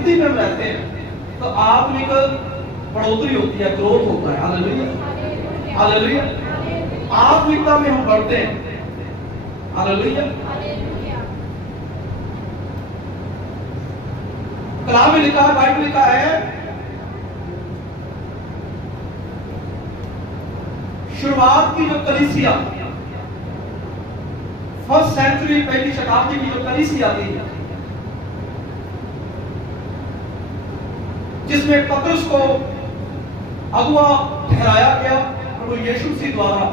संगति में रहते हैं तो आत्मिक बढ़ोतरी होती है, ग्रोथ होता है। Hallelujah, hallelujah. आत्मिकता में हम बढ़ते हैं। हालेलुया। कलाम में लिखा है, बाइबल लिखा है, शुरुआत की जो कलीसिया, फर्स्ट सेंचुरी, पहली शताब्दी की जो कलीसिया थी, जिसमें पतरस को अगुआ ठहराया गया प्रभु यीशु मसीह द्वारा,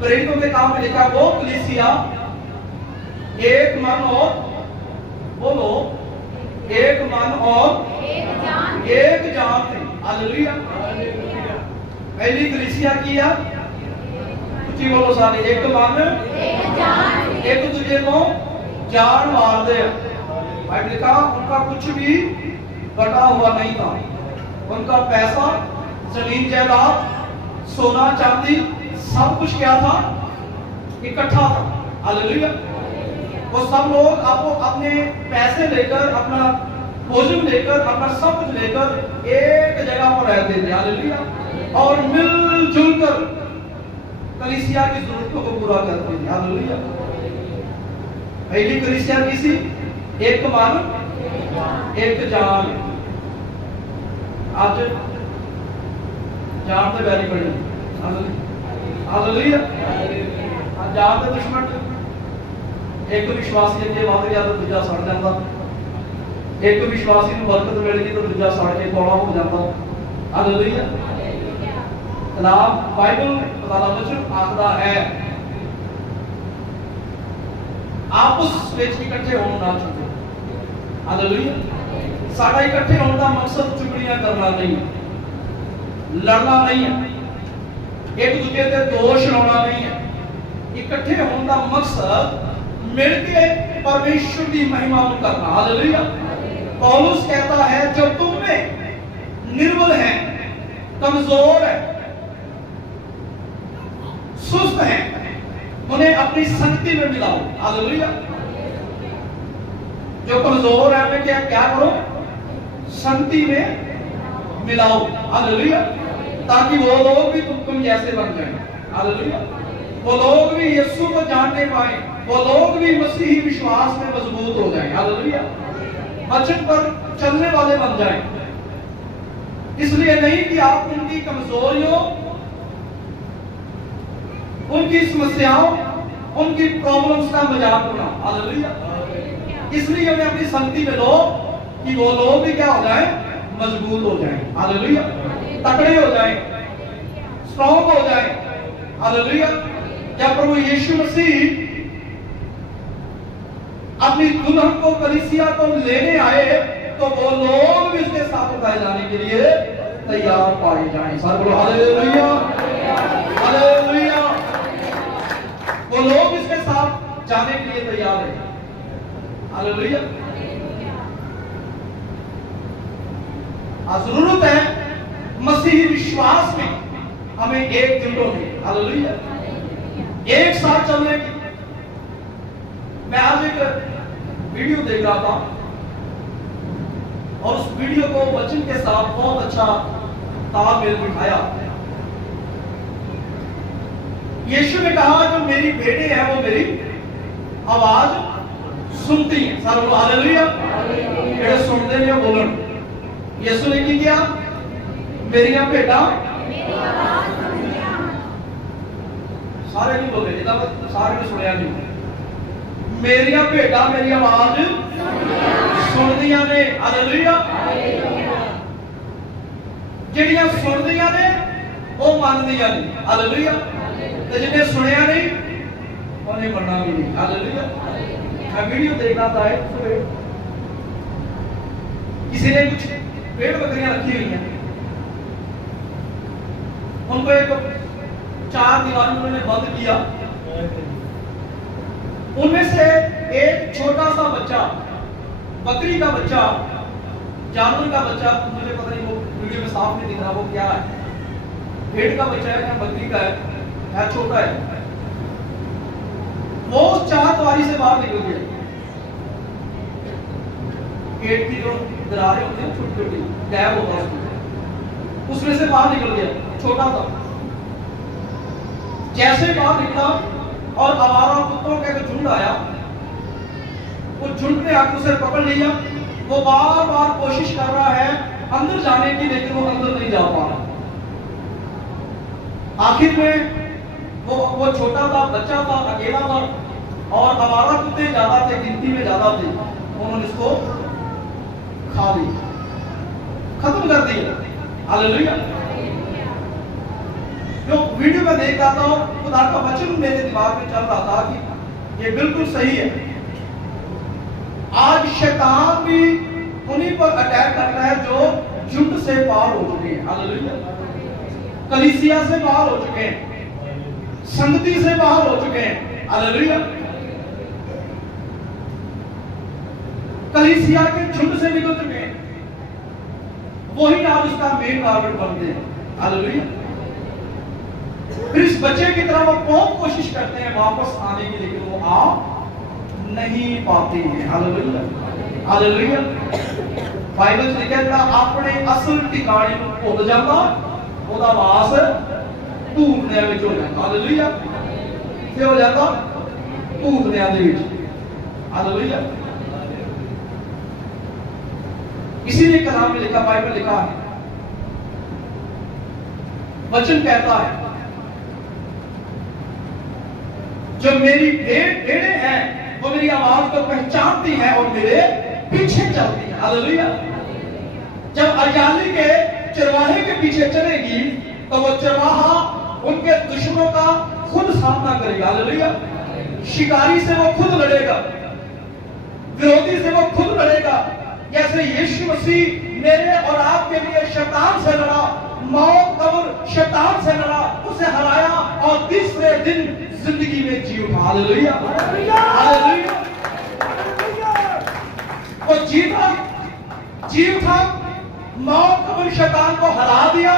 प्रेरितों के काम में लिखा, वो कलीसिया एक मन और, बोलो, एक मन और एक जान थे। हालेलुया। पहली कलीसिया किया, कुछ बोलो सारे, एक मन एक दूसरे को जान मार दे। बाइबल लिखा, उनका कुछ भी बटा हुआ नहीं था, उनका पैसा, जमीन जायदाद, सोना चांदी, सब कुछ क्या था, इकट्ठा था। हालेलुया। वो सब लोग आपको अपने पैसे लेकर, अपना भोजन लेकर, अपना सब कुछ लेकर एक जगह पर रहते थे। हालेलुया। और मिलजुल कर कलीसिया की जरूरतों को पूरा करते थे। हालेलुया। पहली कलीसिया की सी, एक मन एक जान। आज जान तो बैरी पड़ी। हालेलुया। आज जान तो दुश्मन, एक विश्वासी अगे वध गया तो दूजा सड़ जाता, एक विश्वासी को बरकत मिल गई तो दूजा सड़ के कौड़ा हो जाता। हालेलुया। कलाम बाइबल खुदा दा वचन आखदा है, आपस में इकट्ठे होना ना छुड़ो। हालेलुया। साडा इकट्ठे होने का मकसद चुगलियां करना नहीं है, लड़ना नहीं है, एक दूसरे पे दोष लाना नहीं है। इकट्ठे होने का मकसद मिलके परमेश्वर की महिमा करना। हालेलुया। पौलुस कहता है, जब तुम में निर्बल है, कमजोर है, सुस्त है, उन्हें अपनी संगति में मिलाओ। हालेलुया। जो कमजोर है उन्हें क्या करो, संगति में मिलाओ। हालेलुया। ताकि वो लोग भी तुम जैसे बन जाएं। हालेलुया। वो लोग भी यीशु को जानने पाए, वो लोग भी मसीही विश्वास में मजबूत हो जाएं। हालेलुया। वचन पर चलने वाले बन जाएं। इसलिए नहीं कि आप उनकी कमजोरियों, उनकी समस्याओं, उनकी प्रॉब्लम्स का मजाक बनाओ। हालेलुया। इसलिए हमें अपनी संगति में लो कि वो लोग भी क्या हो जाएं, मजबूत हो जाएं। हालेलुया। तकड़े हो जाएं, स्ट्रॉन्ग हो जाएं। हालेलुया। जब प्रभु यीशु मसीह अपनी दुल्हन को, कलीसिया को लेने आए, तो वो लोग भी उसके साथ उठाए जाने के लिए तैयार पाए जाएं। सर बोलो हालेलुया, हालेलुया। वो लोग इसके साथ जाने के लिए तैयार हैं। हालेलुया। जरूरत है मसीही विश्वास में हमें एक जुट होने। हालेलुया। एक साथ चलने की। मैं आज एक वीडियो देख रहा था और उस वीडियो को वचन के साथ बहुत अच्छा तालमेल बिठाया। यीशु ने कहा, जो मेरी बेटे हैं वो मेरी आवाज सुनती हैं। सारे बोलो हालेलुया। जेड़े सुनते हैं बोलन। यीशु ने की किया, मेरी भेटा, सारे नहीं बोले, सारे ने सुनिया नहीं। मेरी भेटा मेरी आवाज सुनदियां ने। हालेलुया। जिहड़ियां सुनदियां ने वो मनदियां ने। हालेलुया। ते जिन्हें सुनिया नहीं उन्हें मनना भी नहीं। हालेलुया। मैं वीडियो देख रहा था, किसी ने कुछ भेड़ बकरियां रखी हुई हैं, उनको एक 4 दीवारों में उन्होंने बंद किया। उनमें से एक छोटा सा बच्चा, बकरी का बच्चा, जानवर का बच्चा, मुझे पता नहीं, वो वीडियो में साफ नहीं दिख रहा वो क्या है, भेड़ का बच्चा है या बकरी का है, छोटा है, वो 4 द्वारी से बाहर निकल गया। पेट की जो दरारें होती हैं छोटी छोटी, गैप होता है उसमें से बाहर निकल गया, छोटा था। जैसे बाहर निकला और आवारा कुत्तों का एक झुंड आया, वो झुंड ने आकर उसे पकड़ लिया। वो बार बार कोशिश कर रहा है अंदर जाने की, लेकिन वो अंदर नहीं जा पा रहा। आखिर में वो छोटा था, बच्चा था, अकेला था और आवारा कुत्ते ज्यादा थे, गिनती में ज्यादा थे। उन्होंने इसको खा लिया, खत्म कर दिया। हालेलुया। जो वीडियो में देख रहा था, खुदा का वचन मेरे दिमाग में चल रहा था कि ये बिल्कुल सही है। आज शैतान भी उन्हीं पर अटैक करता है जो झुंड से पार हो चुके हैं। हालेलुया। कलीसिया से बाहर हो चुके हैं, संगति से बाहर हो चुके हैं। हालेलुया। कलीसिया के झुंड से निकल चुके हैं, वही आज उसका मेन टारगेट बनते हैं। हालेलुया। फिर इस बच्चे की तरह वो बहुत कोशिश करते हैं वापस आने की, लेकिन वो आ नहीं पाते हैं। हालेलुया। हालेलुया। बाइबल में लिखा है अपने असल ठिकाने को भूल जाता, ਉਹਦਾ ਵਾਸ ਧੂਪਦਿਆਂ ਵਿੱਚ ਹੋ ਜਾਂਦਾ। ਹਾਲੇਲੂया। ਕੀ ਹੋ ਜਾਂਦਾ? ਧੂਪਦਿਆਂ ਦੇ ਵਿੱਚ। हालेलुया। इसीलिए कलाम में लिखा, बाइबल लिखा है, वचन कहता है जो मेरी भेड़ें हैं वो मेरी आवाज को पहचानती हैं और मेरे पीछे चलती हैं। हालेलुया। जब अरियाली के चरवाहे के पीछे चलेगी तो वो चरवाहा उनके दुश्मनों का खुद सामना करेगा। हालेलुया। शिकारी से वो खुद लड़ेगा, विरोधी से वो खुद लड़ेगा। जैसे यीशु मसीह मेरे और आपके लिए शैतान से लड़ा, मौत कब्र शैतान से लड़ा, उसे हराया और तीसरे दिन जिंदगी में जी उठा। हालेलुया। हालेलुया। वो जी उठा, मौत कब्र शैतान को हरा दिया,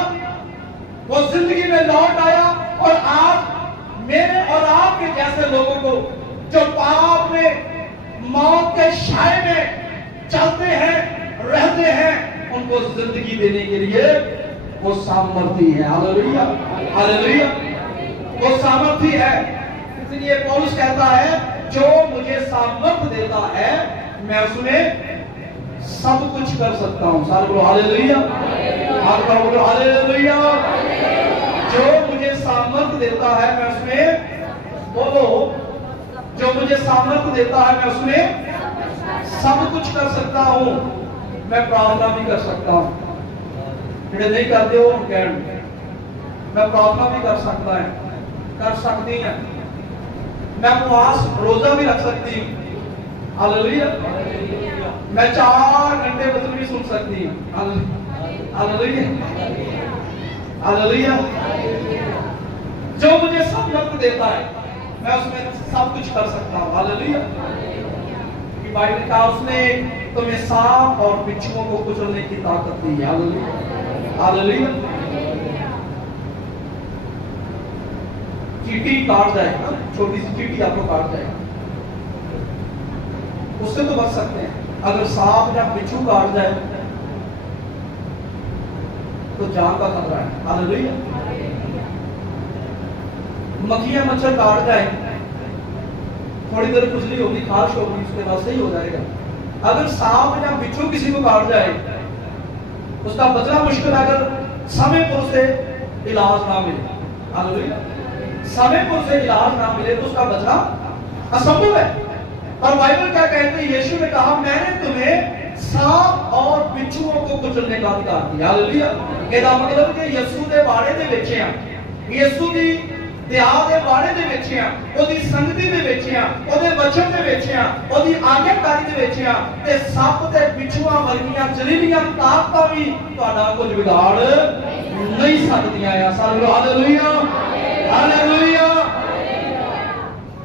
वो जिंदगी में लौट आया। और आज मेरे और आपके जैसे लोगों को जो पाप में, मौत के साए में चलते हैं, रहते हैं, उनको जिंदगी देने के लिए वो सामर्थी है। हालेलुया। हालेलुया। वो सामर्थी है। इसलिए पौलुस कहता है जो मुझे सामर्थ देता है मैं उसमें सब कुछ कर सकता हूं। सारे बोलो हालेलुया। हाथ का बोलो हालेलुया। जो मुझे सामर्थ देता है मैं उसमें, बोलो, जो मुझे सामर्थ देता है मैं उसमें सब कुछ कर सकता हूं। मैं प्रार्थना भी कर सकता हूं। ਜਿਹੜੇ नहीं करते हो ਕਹਿਣ, मैं प्रार्थना भी कर सकता है, कर सकती है। मैं उपवास रोजा भी रख सकती हूँ। हालेलुया। मैं 4 घंटे वचन भी सुन सकती हूँ। हालेलुया। हालेलुया। जो मुझे सामर्थ देता है मैं उसमें सब कुछ कर सकता हूँ। हालेलुया। बाइबल का उसने तुम्हें सांप और बिच्छुओं को कुचलने की ताकत दी है। हालेलुया। हालेलुया। चींटी काट जाएगा, छोटी सी चींटी आपको काट जाएगा, उससे तो बच सकते हैं। अगर सांप या बिच्छू काट जाए तो जान का खतरा है। हालेलुया। मक्खियां मच्छर काट जाए, थोड़ी देर खुजली होगी, खारिश होगी, उसके बाद सही हो जाएगा। अगर सांप या बिच्छू किसी को काट जाए उसका बचना मुश्किल है, अगर समय पर उसे इलाज ना मिले। हालेलुया। समय पर उसे इलाज ना मिले तो उसका बचना असंभव है। और बाइबल क्या कहते हैं? यीशु ने कहा मैंने तुम्हें सांप और बिच्छुओं को कुचलने का अधिकार दिया। हालेलुया। ਇਹਦਾ मतलब कि ਯਿਸੂ ਦੇ ਬਾਰੇ ਦੇ ਵਿੱਚ ਆ, ਯਿਸੂ ਦੀ ਦਿਆ ਦੇ ਬਾਰੇ ਦੇ ਵਿੱਚ ਆ, ਉਹਦੀ ਸੰਗਤੀ ਦੇ ਵਿੱਚ ਆ, ਉਹਦੇ ਵਚਨ ਦੇ ਵਿੱਚ ਆ, ਉਹਦੀ ਆਗਿਆਕਾਰੀ ਦੇ ਵਿੱਚ ਆ, ਤੇ ਸੱਪ ਤੇ ਬਿच्छੂਆਂ ਵਰਗੀਆਂ ਜ਼ਹਿਰੀਲੀਆਂ ਤਾਕਤਾਂ ਵੀ ਤੁਹਾਡਾ ਕੁਝ ਵਿਗਾੜ ਨਹੀਂ ਸਕਦੀਆਂ ਆ। ਸਾਨੂੰ ਹਾਲੇਲੂਇਆ। हालेलुया।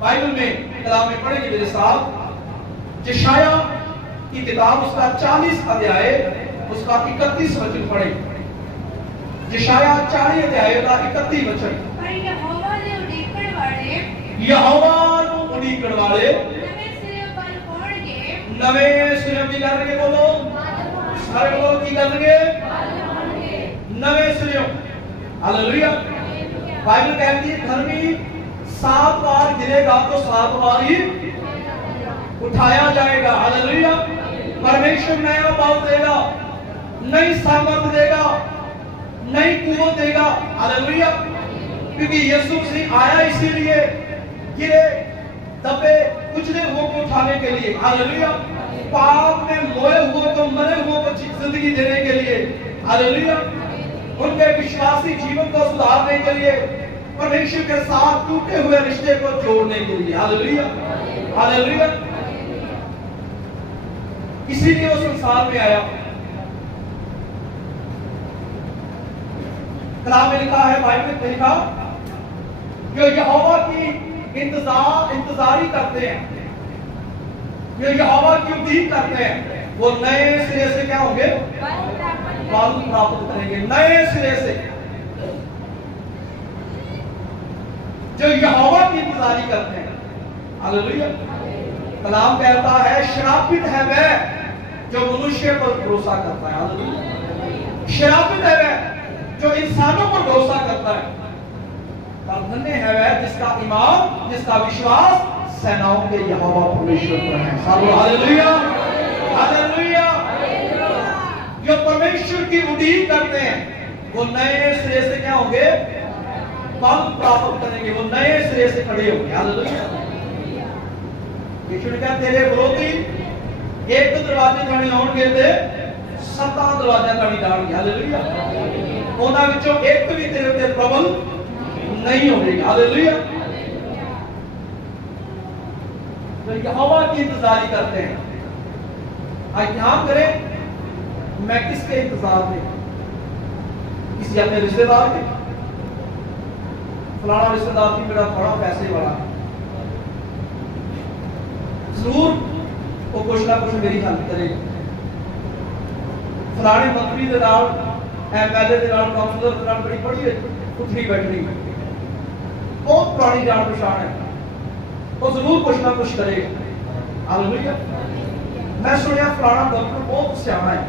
बाइबल में कलाम में पढ़ेंगे मेरे साथ, यशाया की किताब उसका 40 अध्याय उसका 31 वचन पढ़े। यशाया 40 अध्याय का 31 वचन। यहोवा ने उड़ीकण वाले यहोवा नु उड़ीकण वाले नवे सिरे पर होणगे नवे सिरों की करनगे, बोलो सारे लोग की करनगे, नवे सिरों। हालेलुया। बाइबल कहती है धर्मी 7 बार गिरेगा तो 7 बार ही उठाया जाएगा। हालेलुया। परमेश्वर नया बल देगा, नई सामर्थ देगा, नई कुवत देगा। हालेलुया। क्योंकि यीशु मसीह आया इसीलिए गिरे दबे कुचले हुओं को उठाने के लिए। हालेलुया। पाप में मोए हुओं को, मरे हुओं को जिंदगी देने के लिए। हालेलुया। उनके विश्वासी जीवन को सुधारने के लिए, परमेश्वर के साथ टूटे हुए रिश्ते को जोड़ने के लिए। हालेलुया। हालेलुया। इसीलिए वो संसार में आया। कलाम में लिखा है, बाइबल में लिखा, जो यहोवा की इंतजारी करते हैं, जो यहोवा की उम्मीद करते हैं, वो नए सिरे से क्या होंगे? बल प्राप्त करेंगे। नए सिरे से जो यहोवा की इंतजारी करते हैं। हालेलुया। कलाम कहता है, श्रापित है वह जो मनुष्य पर भरोसा करता है। हालेलुया। श्रापित है वह जो इंसानों पर भरोसा करता है, पर धन्य है वह जिसका ईमान, जिसका विश्वास सेनाओं के यहोवा परमेश्वर पर है। हालेलुया। हालेलुया। जो परमेश्वर की उम्मीद करते हैं, वो नए सिरे से क्या होंगे? बल प्राप्त करेंगे, वो नए सिरे से खड़े होंगे। हालेलुया। यीशु ने कहा, तेरे विरोधी एक दरवाजे जाने आउणगे ते 7 दरवाजा जानी जाणगे। हालेलुया। उन्हां विचों एक भी तेरे ते प्रबल नहीं होगी। हालेलुया। तो यहोवा की इंतजारी करते हैं। आज ध्यान करें, मैं किसके इंतजार में? किसी अपने रिश्तेदार के? फलाना रिश्तेदार की मेरा बड़ा पैसे वाला है, जरूर वो कुछ ना कुछ मेरी हेल्प करेगा। फलाने मंत्री के नाल, एमएलए के नाल, काउंसलर के नाल बड़ी बड़ी उठनी बैठनी, बहुत पुरानी जान पहचान है, वो जरूर कुछ ना कुछ करेगा। हालेलुया। मैं सुनिया फलाना डॉक्टर बहुत सियाना है,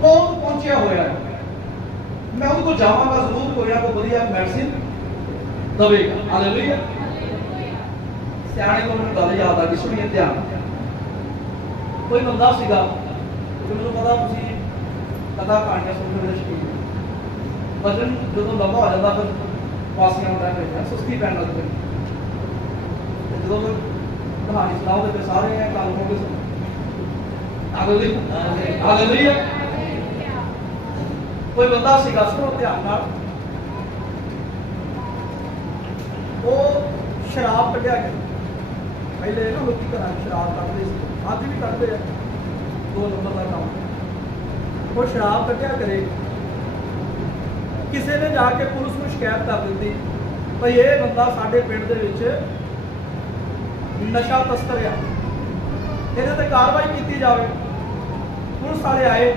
बहुत पहुंचा हुआ है, मैं उनको जावांगा जरूर, कोई ना कोई बढ़िया मेडिसिन दवेगा। हालेलुया। सियाने को मैंने गल याद आ गई, सुनिए ध्यान। कोई बंदा सीगा, मैंने पता तुसी कथा कहानियां सुनने में शौकीन, वजन जो लंबा हो जाता फिर पासियां होता है, सुस्ती पैन लग पई, जो कहानी सुनाओ तो सारे हैं कल हो गए। हालेलुया। हालेलुया। कोई बंदा सीगा, सुनो ध्यान नाल, वो शराब कढ़िया गया। पहले ना लोग शराब करते, अज भी करते हैं, 2 नंबर का काम। वो शराब कढ़िया करे, किसी ने जाके पुलिस को शिकायत कर दी भाई ये बंदा साडे पिंड दे विच नशा तस्कर है, इहदे ते कार्रवाई की जाए। पुलिस वाले आए,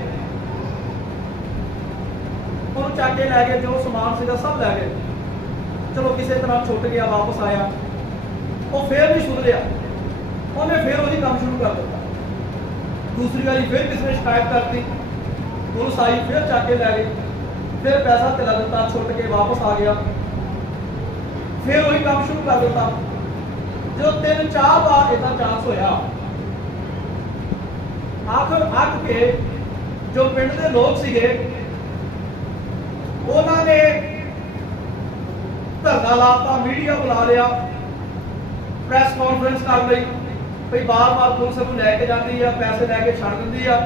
उन्होंने चक के लै गए, जो समान सीगा सब लै गए। चलो किसी तरह छुट गया, वापस आया, वो फिर नहीं सुधरिया, उन्हें फिर वही काम शुरू कर दिया। दूसरी बारी फिर किसी ने शिकायत करती, पुलिस आई, फिर चक के लै गई, फिर पैसा तिला दिता, छुट के वापस आ गया, फिर वही काम शुरू कर दिता। जो 3-4 बार इतना चांस होया, आखिर अग के जो पिंड के लोग सीगे, उन्होंने धरना लाता, मीडिया बुला लिया, प्रेस कॉन्फ्रेंस कर ली, भाई बार बार पुलिस को लैके जाती है, पैसे लैके छड़ दी है,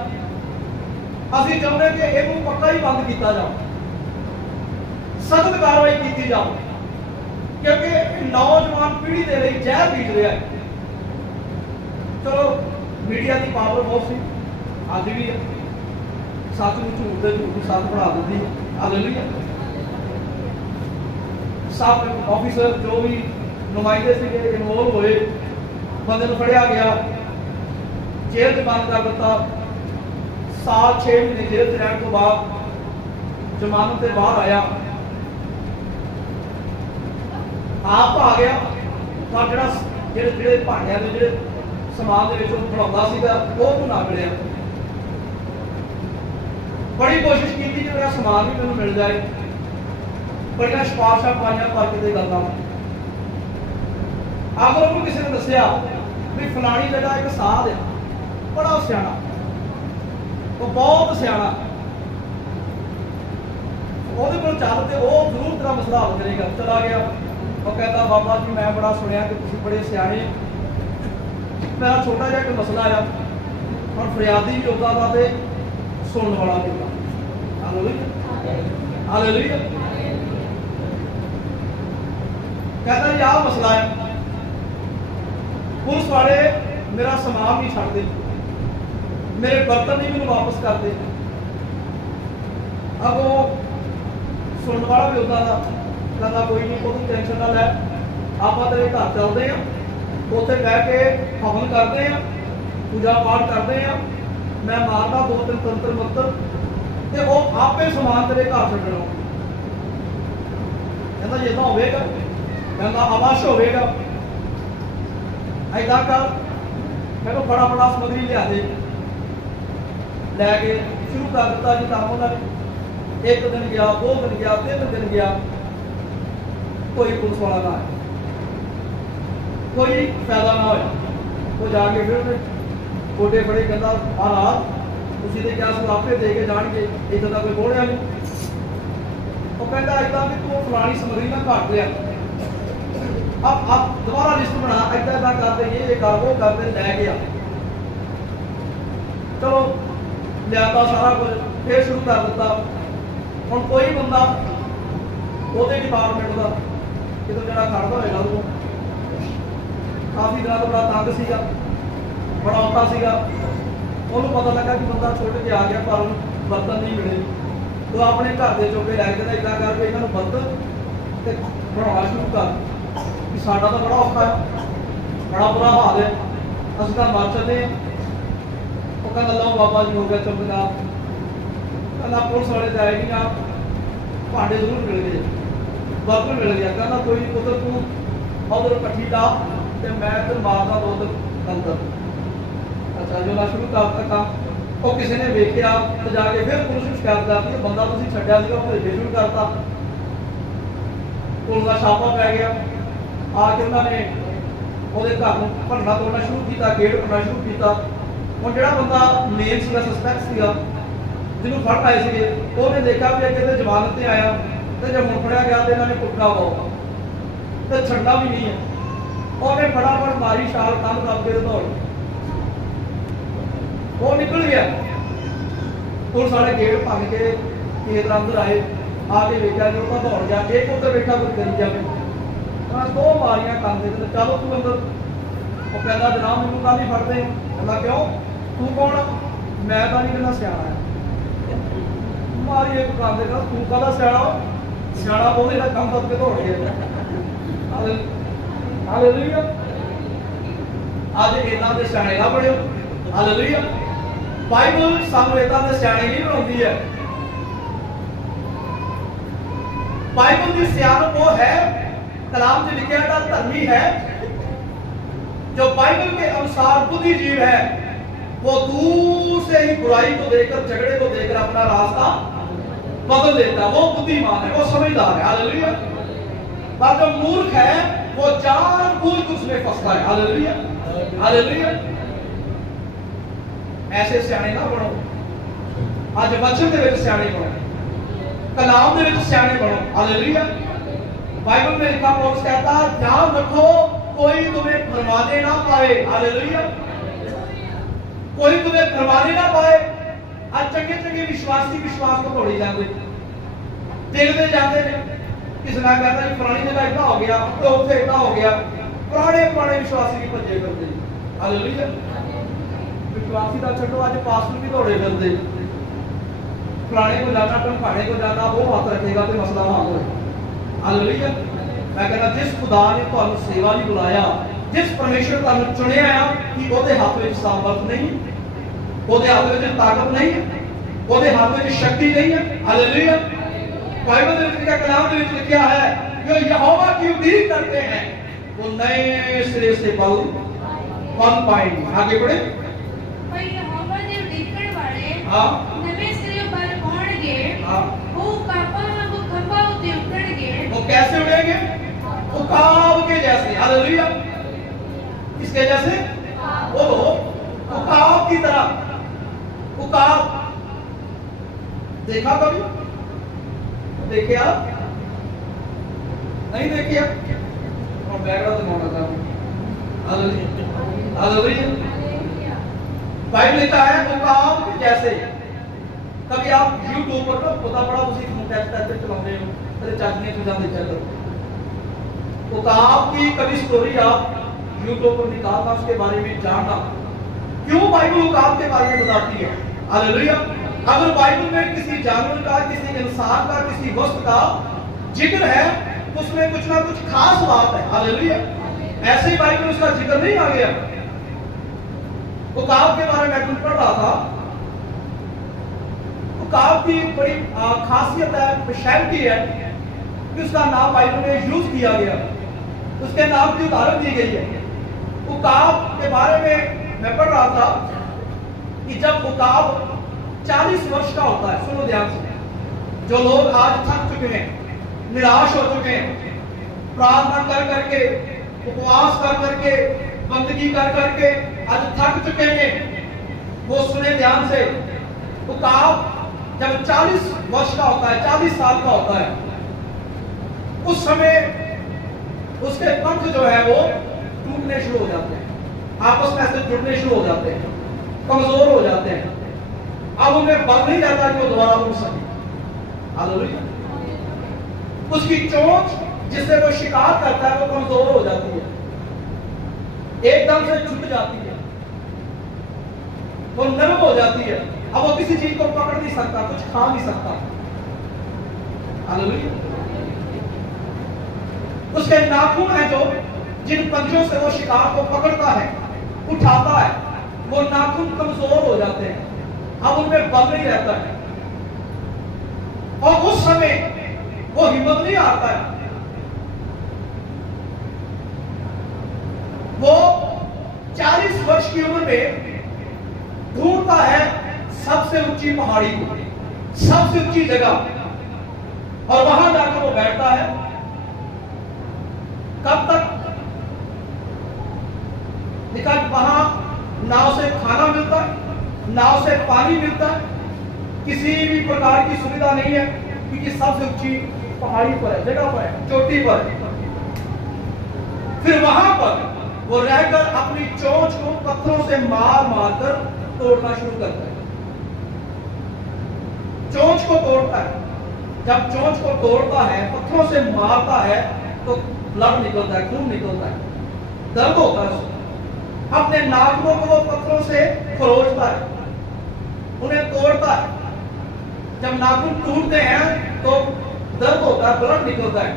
असीं चाहुंदे कि इहनूं पक्का ही बंद किया जाए, सख्त कार्रवाई की जाए, क्योंकि नौजवान पीढ़ी के लिए जहर बीज रहा है। चलो मीडिया की पावर बहुत सी, अज भी है, सच में झूठ से झूठ सच बना दी। हालेलुया। सब ऑफिसर जो भी नुमाइंदे से इन्वॉल्व हुए, बंदे फड़िया गया, जेल से बंद कर दिता, 7-6 महीने जेल से रहने के बाद जमानत से बाहर आया, आप आ गया, पर जो ਜਿਹੜੇ ਜਿਹੜੇ ਭਾਂਡਿਆਂ ਦੇ ਜਿਹੜੇ ਸਮਾਨ ਦੇ ਵਿੱਚ ਉਹ ਬਣਾਉਂਦਾ ਸੀਗਾ ਉਹ ਨੂੰ ਨਾ ਮਿਲਿਆ। ਬੜੀ ਕੋਸ਼ਿਸ਼ ਕੀਤੀ ਕਿ ਮੇਰਾ ਸਮਾਨ ਵੀ ਮੈਨੂੰ ਮਿਲ ਜਾਏ, ਬੜੀਆਂ ਸਿਫਾਰਸ਼ਾਂ ਪਾਈਆਂ ਪਰ ਕਿਤੇ ਗੱਲ ਨਾ। ਆਖਰ ਉਹਨੂੰ ਕਿਸੇ ਨੇ ਦੱਸਿਆ ਵੀ ਫਲਾਣੀ ਜਗ੍ਹਾ ਇੱਕ ਸਾਧ ਆ, ਬੜਾ ਸਿਆਣਾ, ਉਹ ਬਹੁਤ ਸਿਆਣਾ, ਉਹਦੇ ਕੋਲ ਚੱਲ ਤੇ ਉਹ ਜ਼ਰੂਰ ਤੇਰਾ ਮਸਲਾ ਹੱਲ ਕਰੇਗਾ। ਚਲਾ ਗਿਆ, ਉਹ ਕਹਿੰਦਾ ਬਾਬਾ ਜੀ ਮੈਂ ਬੜਾ ਸੁਣਿਆ ਕਿ ਤੁਸੀਂ ਬੜੇ ਸਿਆਣੇ, ਮੇਰਾ ਛੋਟਾ ਜਿਹਾ ਇੱਕ ਮਸਲਾ ਆ, ਹੁਣ ਫਰਿਆਦੀ ਵੀ ਉਹਦਾ ਵਾ ਤੇ ਸੁਣਨ ਵਾਲਾ ਵੀ ਉਹਦਾ। Hallelujah hallelujah. ਕਹਿੰਦਾ ਜੀ ਆਹ ਮਸਲਾ ਹੈ, ਪੁਲਿਸ ਵਾਲੇ ਮੇਰਾ ਸਮਾਨ ਨਹੀਂ ਛੱਡਦੇ, ਮੇਰੇ ਬਰਤਨ ਨਹੀਂ ਮੈਨੂੰ ਵਾਪਸ ਕਰਦੇ। अब वो सुनने वाला भी होता था, कहता कोई नहीं, कोई टेंशन ना लै, आप तेरे घर चलते हैं, उत्थे बह के हवन करते हैं, पूजा पाठ करते हैं, मैं मारदा 2-3 तंत्र मंत्र ते वो आपे समान तेरे घर छड्डणा। कहता जिदा होवेगा, कहता अवश्य होवेगा, ऐदा कर। मैं बड़ा बड़ा समग्री लिया दे, लैके शुरू कर दिता जी काम उन्होंने। एक दिन गया, 2 दिन गया, 3 दिन गया, कोई पुलिस वाला ना आया, कोई फायदा ना होया। वो जाके फिर गोडे फड़े, कहता महाराज तुसीं ते क्या सू आपे दे के जाणगे, इदां दा कोई बोलिया नहीं। वो कहता इदां कि तू फलानी समग्री ना घट लिया, अब दोबारा लिस्ट बना, इदां इदां करते ये कर वो करते, लै गया। चलो लिया सारा कुछ, फिर शुरू कर दिता। ਹੁਣ कोई बंदा ਉਹਦੇ डिपार्टमेंट का ਜਦੋਂ ਜਿਹੜਾ ਖੜਦਾ ਹੋਏਗਾ ਉਹ ਕਾਫੀ ਦਿਨਾਂ ਤੋਂ ਬੜਾ ਤੰਗ ਸੀਗਾ, ਬੜਾ ਔਖਾ ਸੀਗਾ। ਉਹਨੂੰ ਪਤਾ ਲੱਗਾ ਕਿ ਬੰਦਾ ਛੁੱਟ ਕੇ ਆ ਗਿਆ ਪਰ ਉਹਨੂੰ ਬਰਤਨ ਨਹੀਂ ਮਿਲੇ। ਉਹ ਆਪਣੇ ਘਰ ਦੇ ਚੋਕੇ ਲੈ ਕੇ ਕਹਿੰਦਾ ਇਦਾਂ ਕਰਕੇ ਇਹਨਾਂ ਨੂੰ ਬਰਤਨ ਤੇ ਬਣਾਉਣਾ ਸ਼ੁਰੂ ਕਰ, ਕਿ ਸਾਡਾ ਤਾਂ ਬੜਾ ਔਖਾ ਹੈ, ਬੜਾ ਬੁਰਾ ਹਾਲ ਹੈ, ਅਸੀਂ ਤਾਂ ਮਰ ਚੱਲੇ ਹਾਂ। ਉਹ ਕਹਿੰਦਾ ਲਓ ਬਾਬਾ ਜੀ ਹੋ ਗਿਆ ਚੁੱਪ ਨਾ। कहना पुलिस वाले तो आए नहीं, आप भांडे जरूर मिल गए, बर्तन मिल गया। कहना कोई नहीं पुत्र, तू उधर कट्ठी ला तो मैं तो मारदा 2 दिन अंदर। अच्छा जो मैं शुरू करता काम, वो किसी ने वेख्या तो जाके फिर पुलिस में शिकायत करती, बंदा तुसीं छड्डिया सीगा वो भेज शुरू करता। पुलिस का छापा पै गया, आके उन्होंने ਉਹਦੇ घर ਨੂੰ ਭੰਨਣਾ ਤੋੜਨਾ शुरू किया, गेट भरना शुरू किया। ਹੁਣ ਜਿਹੜਾ ਬੰਦਾ ਮੇਨ ਸੀਗਾ, ਸਸਪੈਕਟ ਸੀਗਾ, ਜਿਹਨੂੰ ਫੜ ਆਏ ਸੀਗੇ, ਉਹਨੇ ਦੇਖਿਆ ਵੀ ਅੱਗੇ ਤੇ ਜ਼ਮਾਨਤ ਤੇ ਆਇਆ ਤੇ ਜੇ ਹੁਣ ਫੜਿਆ ਗਿਆ ਤੇ ਇਹਨਾਂ ਨੇ ਕੁੱਟਣਾ ਪਾਉ ਤੇ ਛੱਡਣਾ ਵੀ ਨਹੀਂ ਹੈ। ਉਹਨੇ ਫਟਾਫਟ ਮਾਰੀ ਛਾਲ, ਕੰਨ ਦੱਬ ਕੇ ਦੌੜ, ਉਹ ਨਿਕਲ ਗਿਆ। ਪੁਲਿਸ ਵਾਲੇ ਗੇਟ ਭੰਨ ਕੇ ਕੇਸ ਅੰਦਰ ਆਏ, ਆ ਕੇ ਵੇਖਿਆ ਕਿ ਉਹ ਤਾਂ ਦੌੜ ਗਿਆ, ਇੱਕ ਉੱਤੇ ਬੈਠਾ ਕੋਈ ਕਰੀ ਜਾਵੇ। ਤਾਂ 2 ਮਾਰੀਆਂ ਕੰਨ ਦੇ ਤੇ ਚਲੋ ਤੂੰ ਅੰਦਰ। ਉਹ ਕਹਿੰਦਾ ਜਨਾਬ ਮੈਨੂੰ ਤਾਂ ਨਹੀਂ ਫੜਦੇ। ਕਹਿੰਦਾ ਕਿਉਂ, ਤੂੰ ਕੌਣ? ਮੈਂ ਤਾਂ ਨਹੀਂ, ਕਹਿੰਦਾ ਸਿਆਣਾ ਹੈ। ਮਾਰੀ ਇੱਕ ਕੰਨ ਦੇ ਨਾਲ, ਤੂੰ ਕਾਹਦਾ ਸਿਆਣਾ? ਸਿਆਣਾ ਉਹਦੇ ਦਾ ਕੰਮ ਦੱਬ ਕੇ ਦੌੜ ਗਿਆ। ਹਾਲੇਲੂਇਆ। ਅੱਜ ਇਦਾਂ ਦੇ ਸਿਆਣੇ ਨਾ ਬਣਿਓ। ਹਾਲੇਲੂਇਆ। ਬਾਈਬਲ ਸਾਨੂੰ ਇਦਾਂ ਦੇ ਸਿਆਣੇ ਨਹੀਂ ਬਣਾਉਂਦੀ ਹੈ। बाइबल की सियानत वो है, कलाम से लिखा है धर्मी है जो बाइबल के अनुसार बुद्धिजीव है, वो दूर से ही बुराई को देखकर, झगड़े को देखकर अपना रास्ता बदल लेता है। वो बुद्धिमान है, वो समझदार है। हालेलुया। पर जो मूर्ख है वो जानबूझ कर उसमें फंसता है। Hallelujah hallelujah. ऐसे सियाने ना बनो। आज वचन के विच सियाने बनो, कलाम के विच सियाने बनो। हालेलुया। बाइबल में लिखा पौलुस कहता है ध्यान रखो कोई तुम्हें फरमाने ना पाए। हालेलुया। कोई तुम्हें फरमाने ना पाए। आज चंगे चंगे विश्वासी विश्वास को तोड़ी जाते, देखते जाते हैं। किसी ने कहता है पुरानी जगह इतना हो गया, तो उसे इतना हो गया, पुराने पुराने विश्वासी की भजे करते। हालेलुया। विश्वासी का छो, आज पास्टर भी दौड़े फिरते, फलाने को जाना, ढमकाने को जाना, वो हाथ रखेगा तो मसला हल हो। हालेलुया। मैं कहना जिस खुदा ने तुहानू सेवा नहीं बुलाया, जिस परमेश्वर तुहानू चुनिया कि ਉਹਦੇ ਹੱਥ ਵਿੱਚ ਸਾਮਰਥ ਨਹੀਂ, ਉਹਦੇ ਹੱਥ ਵਿੱਚ ਤਾਕਤ ਨਹੀਂ ਹੈ, ਉਹਦੇ ਹੱਥ ਵਿੱਚ शक्ति नहीं है। हालेलुया। बाइबल में लिखा, कलाम में लिखा है जो यहोवा की उम्मीद करते हैं वो नए सिरे से बल पाएंगे। आगे बढ़े। हाँ वो कैसे उड़ेंगे? उकाब के जैसे। हालेलुया। किसके जैसे? बोलो, उकाब की तरह। उकाब देखा कभी? देखे आप? नहीं देखे आप? और बैकग्राउंड होना था। हालेलुया। बाइबल लिखा है उकाब के जैसे। कभी आप YouTube पर तो पता पड़ा उसी टेक्स्ट ऐसे चलाते हो, अरे चाचने से जाते चलो। उकाब की कभी स्टोरी आप YouTube पर निकालना, उसके बारे में जानना, क्यों बाइबल उकाब के बारे में बताती है। हालेलुया। अगर बाइबल में किसी जानवर का, किसी इंसान का, किसी वस्तु का जिक्र है, उसमें कुछ ना कुछ खास बात है। हालेलुया। ऐसे ही बाइबल में उसका जिक्र नहीं आ गया। उकाब के बारे में कुछ पढ़ रहा था। उकाब की बड़ी खासियत है, स्पेशलिटी है कि उसका नाम बाइबल में यूज किया गया, उसके नाम की उदाहरण दी गई है। उकाब के बारे में मैं पढ़ रहा था कि जब उकाब 40 वर्ष का होता है, सुनो ध्यान से, जो लोग आज थक चुके हैं, निराश हो चुके हैं, प्रार्थना कर करके, उपवास कर करके, बंदगी कर करके आज थक चुके हैं, वो सुने ध्यान से। उकाब जब 40 वर्ष का होता है, 40 साल का होता है, उस समय उसके पंख जो है वो टूटने शुरू हो जाते हैं, आपस में ऐसे जुड़ने शुरू हो जाते हैं, कमजोर हो जाते हैं। अब उनमें बल नहीं रहता कि वो दोबारा उड़ सके। हालेलुया। उसकी चोंच जिससे वो शिकार करता है वो कमजोर हो जाती है, एकदम से छूट जाती है, वो नरम हो जाती है। अब वो किसी चीज को पकड़ नहीं सकता, कुछ खा नहीं सकता। हालेलुया। उसके नाखून है जो, जिन पंजों से वो शिकार को पकड़ता है, उठाता है, वो नाखून कमजोर हो जाते हैं, अब उनमें बल नहीं रहता है। और उस समय वो हिम्मत नहीं आता है, वो 40 वर्ष की उम्र में ढूंढता है सबसे ऊंची पहाड़ी को, सबसे ऊंची जगह, और वहां जाकर वो बैठता है। कब तक? लिखा वहां ना उसे खाना मिलता है, ना उसे पानी मिलता है, किसी भी प्रकार की सुविधा नहीं है, क्योंकि सबसे ऊंची पहाड़ी पर है, जगह पर है, चोटी पर है। फिर वहां पर वो रहकर अपनी चोंच को पत्थरों से मार मार कर तोड़ना शुरू करता है। चोंच को तोड़ता है। जब चोंच को तोड़ता है, पत्थरों से मारता है, तो ब्लड निकलता है, खून निकलता है, दर्द होता है। अपने नाखूनों को वो पत्थरों से खरोचता है, उन्हें तोड़ता है। जब नाखून टूटते हैं तो दर्द होता है, ब्लड निकलता है।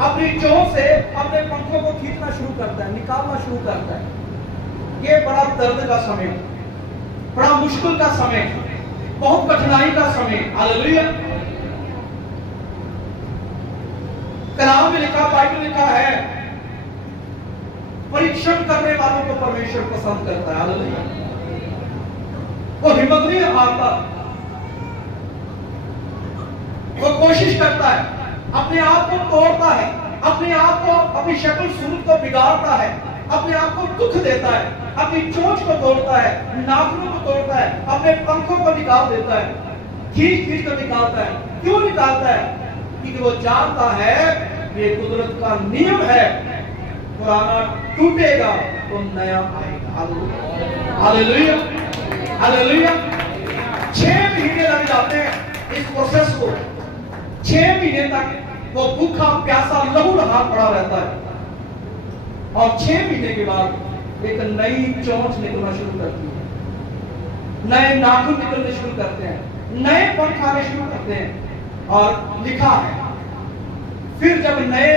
अपनी चोंच से अपने पंखों को खींचना शुरू करता है, निकालना शुरू करता है। ये बड़ा दर्द का समय, बड़ा मुश्किल का समय, बहुत कठिनाई का समय। हालेलुया। कलाम में लिखा, बाइबल लिखा है, परीक्षण करने वालों को परमेश्वर पसंद करता है। हालेलुया। वो हिम्मत नहीं हारता, वो कोशिश करता है, अपने आप को तोड़ता है, अपने आप को, अपनी शक्ल सूरत को बिगाड़ता है, अपने आप को दुख देता है, अपनी चोंच को तोड़ता है, नाखूनों को तोड़ता है, अपने पंखों को निकाल देता है, खींच खींच कर निकालता है। क्यों निकालता है? क्योंकि वो जानता है ये कुदरत का नियम है, पुराना टूटेगा तो नया आएगा। हालेलुया। हालेलुया। 6 महीने लग जाते हैं इस प्रोसेस को। 6 महीने तक वो भूखा प्यासा लहू लहा पड़ा रहता है, और 6 महीने के बाद एक नई चोंच निकलना शुरू करती है, नए नाखून निकलने शुरू करते हैं, नए पंख आने शुरू करते हैं। और लिखा है, फिर जब नए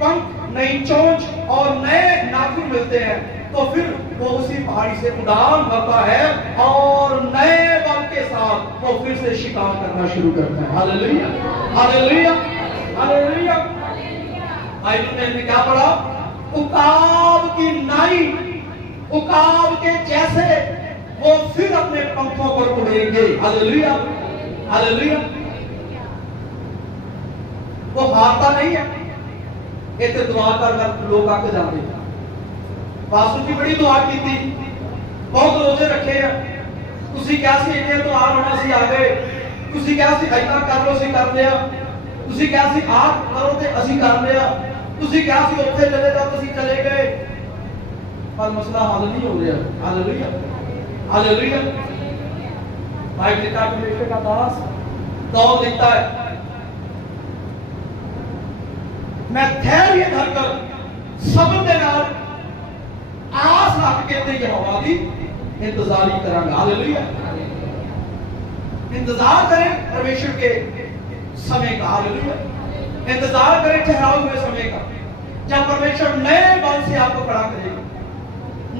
पंख, नई चोंच और नए नाखून मिलते हैं, तो फिर वो उसी पहाड़ी से उड़ान भरता है और नए बल के साथ वो फिर से शिकार करना शुरू करता है। हालेलुया। हालेलुया। हालेलुया। बाइबल में हमने क्या पढ़ा? उकाब की नाई, उकाब के जैसे वो फिर अपने पंखों पर उड़ेंगे। Hallelujah, hallelujah. वो हारता नहीं है। इतने दुआ कर लोग आके जाते हैं। पास्टर की बड़ी दुआ की थी, बहुत रोजे रखे हैं। तुसी क्या सी इन्हें तो आ होना सी आ गए, तुसी क्या सी इतना कर लो सी कर लिया, तुसी क्या सी आ करो ते असी कर लिया, तुसी क्या सी उत्थे चले जाओ तुसी चले गए। पर मसला हल नहीं हो रहा। Hallelujah, hallelujah. भाई लिखा परमेश्वर का दास दौड़ लिखता है, मैं धैर्य धरकर सब्र के नाल आस रख के ते यहोवा दी इंतजारी करांगा। हालेलुया। इंतजार करें परमेश्वर के समय का। हालेलुया। इंतजार करें ठहराए हुए समय का, जब परमेश्वर नए बल से आपको खड़ा करेगा,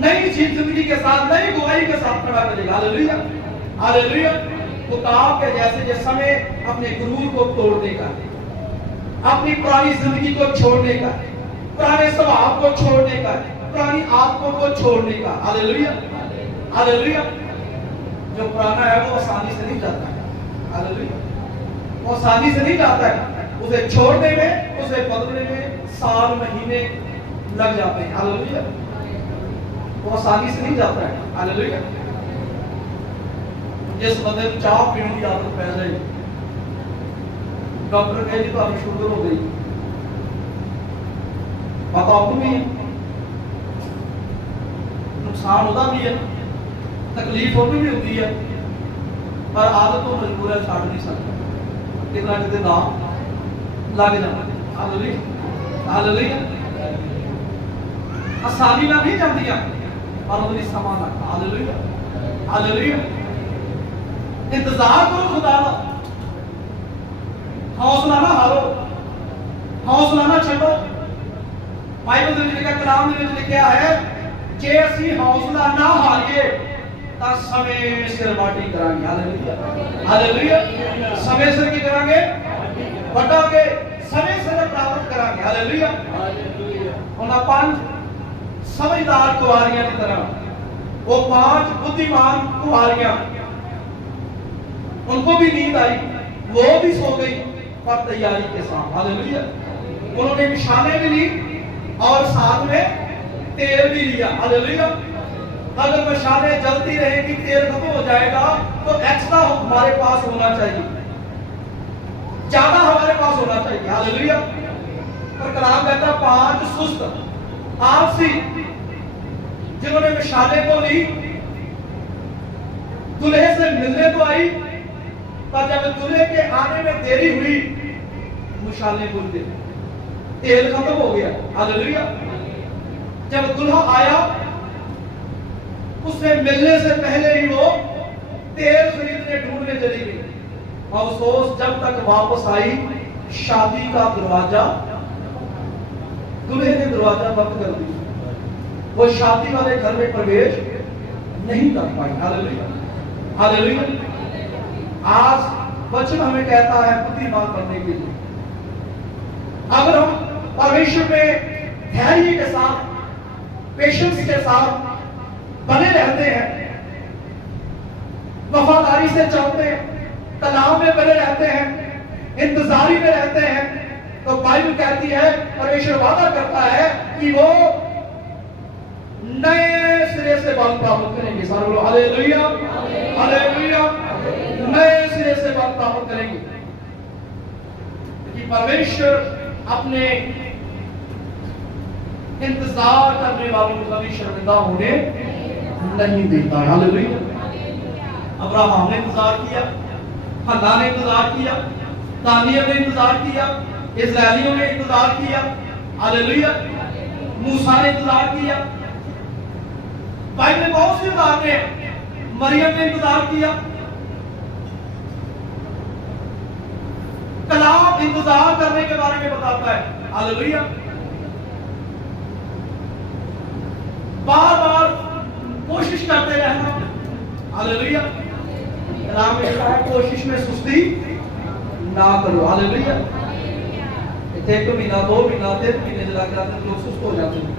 नई जिंदगी के साथ, नई गवाही के साथ खड़ा करेगा। Hallelujah, hallelujah. उकाब के जैसे ये समय अपने गुरूर को तोड़ने का, अपनी पुरानी जिंदगी को छोड़ने का, पुराने स्वभाव को छोड़ने का, पुरानी आदतों को छोड़ने का। Hallelujah, hallelujah. जो पुराना है वो आसानी से नहीं जाता है। हालेलुया, वो आसानी से नहीं जाता है। उसे छोड़ने में, उसे बदलने में साल महीने लग जाते हैं। हालेलुया, वो आसानी से नहीं जाता है। हालेलुया। जिस बंदे को चाय पीने की आदत पै जाए, डॉक्टर कहे जी तो आपकी शुगर हो गई, पता आपको भी है, नुकसान होता भी है, तकलीफ होती भी होती है, पर आदत तो मजबूर है, छाड़ नहीं सकता। कितना कितने दाम लग जाए। Hallelujah, hallelujah. आसानी ना नहीं जाती है, पर उतनी समा लगता। Hallelujah, hallelujah. इंतजार करो खुदा का, हौसला ना हारो, हौसला ना छो। बाइबल में लिखा, कलाम में लिखा है, जे असी हौसला ना हारिए तो समय सिर वाटी करांगे। Hallelujah, hallelujah. समय सिर की करांगे, बढ़ांगे, समय सिर प्राप्त करांगे। Hallelujah, hallelujah. उन पांच समझदार कुंवारियां की तरह वो पांच बुद्धिमान कुंवारियां, उनको भी नींद आई, वो भी सो गई, पर तैयारी के साथ। हालेलुया। उन्होंने मिशालें भी ली और साथ में तेल भी लिया। हालेलुया। अगर मिशालें जलती रहेगी, तेल खत्म हो जाएगा, तो एक्स्ट्रा हमारे पास होना चाहिए, ज्यादा हमारे पास होना चाहिए। हालेलुया। पर कलाम कहता पांच सुस्त आपसी जिन्होंने मिशालें को ली, दूल्हे से मिलने को आई, पर जब दूल्हे के आने में देरी हुई, मिशालें बुझ गई, तेल खत्म हो गया। हालेलुया। जब दूल्हा आया, उससे मिलने से पहले ही वो तेल खरीदने ढूंढने चली गई। अफसोस, जब तक वापस आई, शादी का दरवाजा, दूल्हे ने दरवाजा बंद कर दिया, वो शादी वाले घर में प्रवेश नहीं कर पाई। Hallelujah, hallelujah. आज वचन हमें कहता है बुद्धिमान बनने के लिए, अगर हम परमेश्वर में धैर्य के साथ, पेशेंस के साथ बने रहते हैं, वफादारी से चलते हैं, कलाम में बने रहते हैं, इंतजारी में रहते हैं, तो बाइबल कहती है, परमेश्वर वादा करता है कि वो नए सिरे से बल प्राप्त करेंगे। सारे लोग हालेलुया, हालेलुया। नए सिरे से बल प्राप्त करेंगे, कि परमेश्वर अपने इंतजार करने वालों को कभी शर्मिंदा होने नहीं देता। हालेलुया। अब्राहम ने इंतजार किया, हन्ना ने इंतजार किया, दानियल ने इंतजार किया, इस्राएलियों ने इंतजार किया। हालेलुया। मूसा ने इंतजार किया। बाइबल में बहुत सी उदाहरणें, मरियम ने इंतजार किया। कलाम इंतजार करने के बारे में बताता है। हालेलुया। बार बार कोशिश करते रहना। हालेलुया। कलाम में लिखा है, कोशिश में सुस्ती ना करो। हालेलुया। एक महीना, 2 महीना, 3 महीने चला के आते लोग सुस्त हो जाते हैं।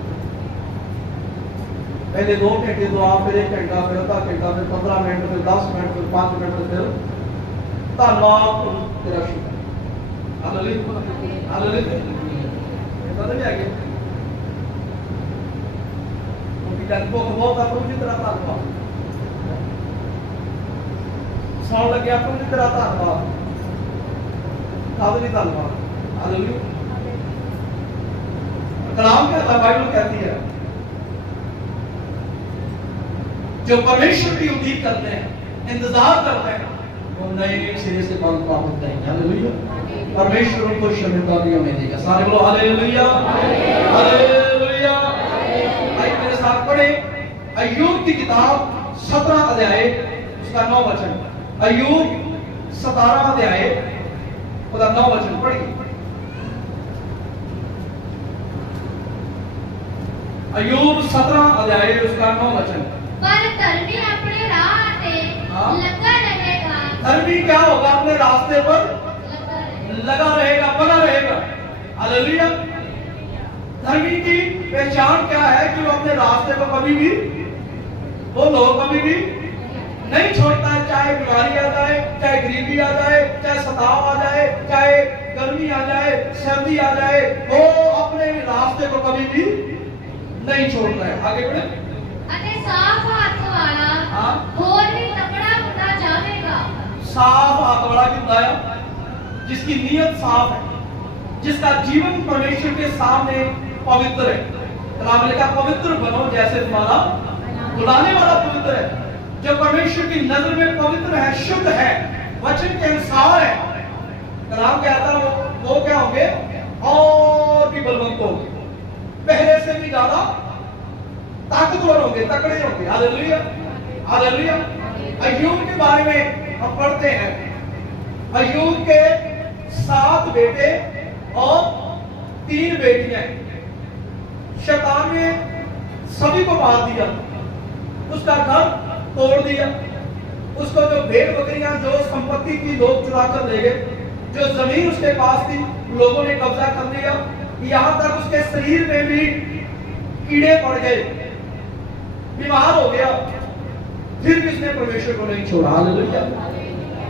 पहले 2 घंटे दुआ, फिर 1 घंटा, फिर आधा घंटा, फिर 15 मिनट, फिर 10 मिनट, फिर 5 मिनट, फिर धन्यवाद तेरा शुक्र। Hallelujah hallelujah. पता नहीं आ गया dan po ko ta ko ni tera ta ba saun lage aap ko ni tera ta ba साधनी का अल्लाह हालेलुया। कलाम के अल्लाह बाइबल कहती है जो परमेश्वर की उम्मीद करते हैं, इंतजार करते हैं, वो नए सिरे से बल प्राप्त करेंगे। हालेलुया। परमेश्वर उनको शर्मिंदगी में देगा। सारे बोलो हालेलुया हालेलुया। भाई मेरे साथ पढ़े अय्यूब की किताब 17 अध्याय उसका 9 वचन। अय्यूब 17 अध्याय उसका 9 वचन पढ़िए। अय्यूब 17 अध्याय उसका 9 वचन। पर धर्मी अपने राह पे लगा रहेगा। धर्मी क्या होगा? अपने रास्ते पर लगा रहेगा, बना रहेगा। हालेलुया। धर्मी की पहचान क्या है कि वो अपने रास्ते पर कभी भी, बोलो, कभी भी नहीं छोड़ता है। चाहे बीमारी आ जाए, चाहे गरीबी आ जाए, चाहे सताव आ जाए, चाहे गर्मी आ जाए, सर्दी आ जाए, वो अपने रास्ते को कभी भी नहीं छोड़ता है। आगे बढ़े। साफ हाथ वाला और भी तगड़ा होता जाएगा। साफ हाथ वाला की बताया? जिसकी नीयत साफ है, जिसका जीवन परमेश्वर के सामने पवित्र है। कलाम लिखा पवित्र बनो जैसे तुम्हारा बुलाने वाला पवित्र है। जो परमेश्वर की नजर में पवित्र है, शुद्ध है, वचन के अनुसार है। कलाम कहता है वो क्या होंगे? और भी बलवंत होंगे, पहले से भी ज्यादा ताकतवर होंगे, तकड़े होंगे। Hallelujah hallelujah. अय्यूब के बारे में हम पढ़ते हैं। अय्यूब के 7 बेटे और 3 बेटियां। शैतान ने सभी को मार दिया, उसका घर तोड़ दिया, उसको जो भेड़ बकरियां, जो संपत्ति की लोग चुरा कर ले गए, जो जमीन उसके पास थी लोगों ने कब्जा कर लिया, यहां तक उसके शरीर में भी कीड़े पड़ गए, बीमार हो गया, फिर भी उसने परमेश्वर को नहीं छोड़ा। हालेलुया।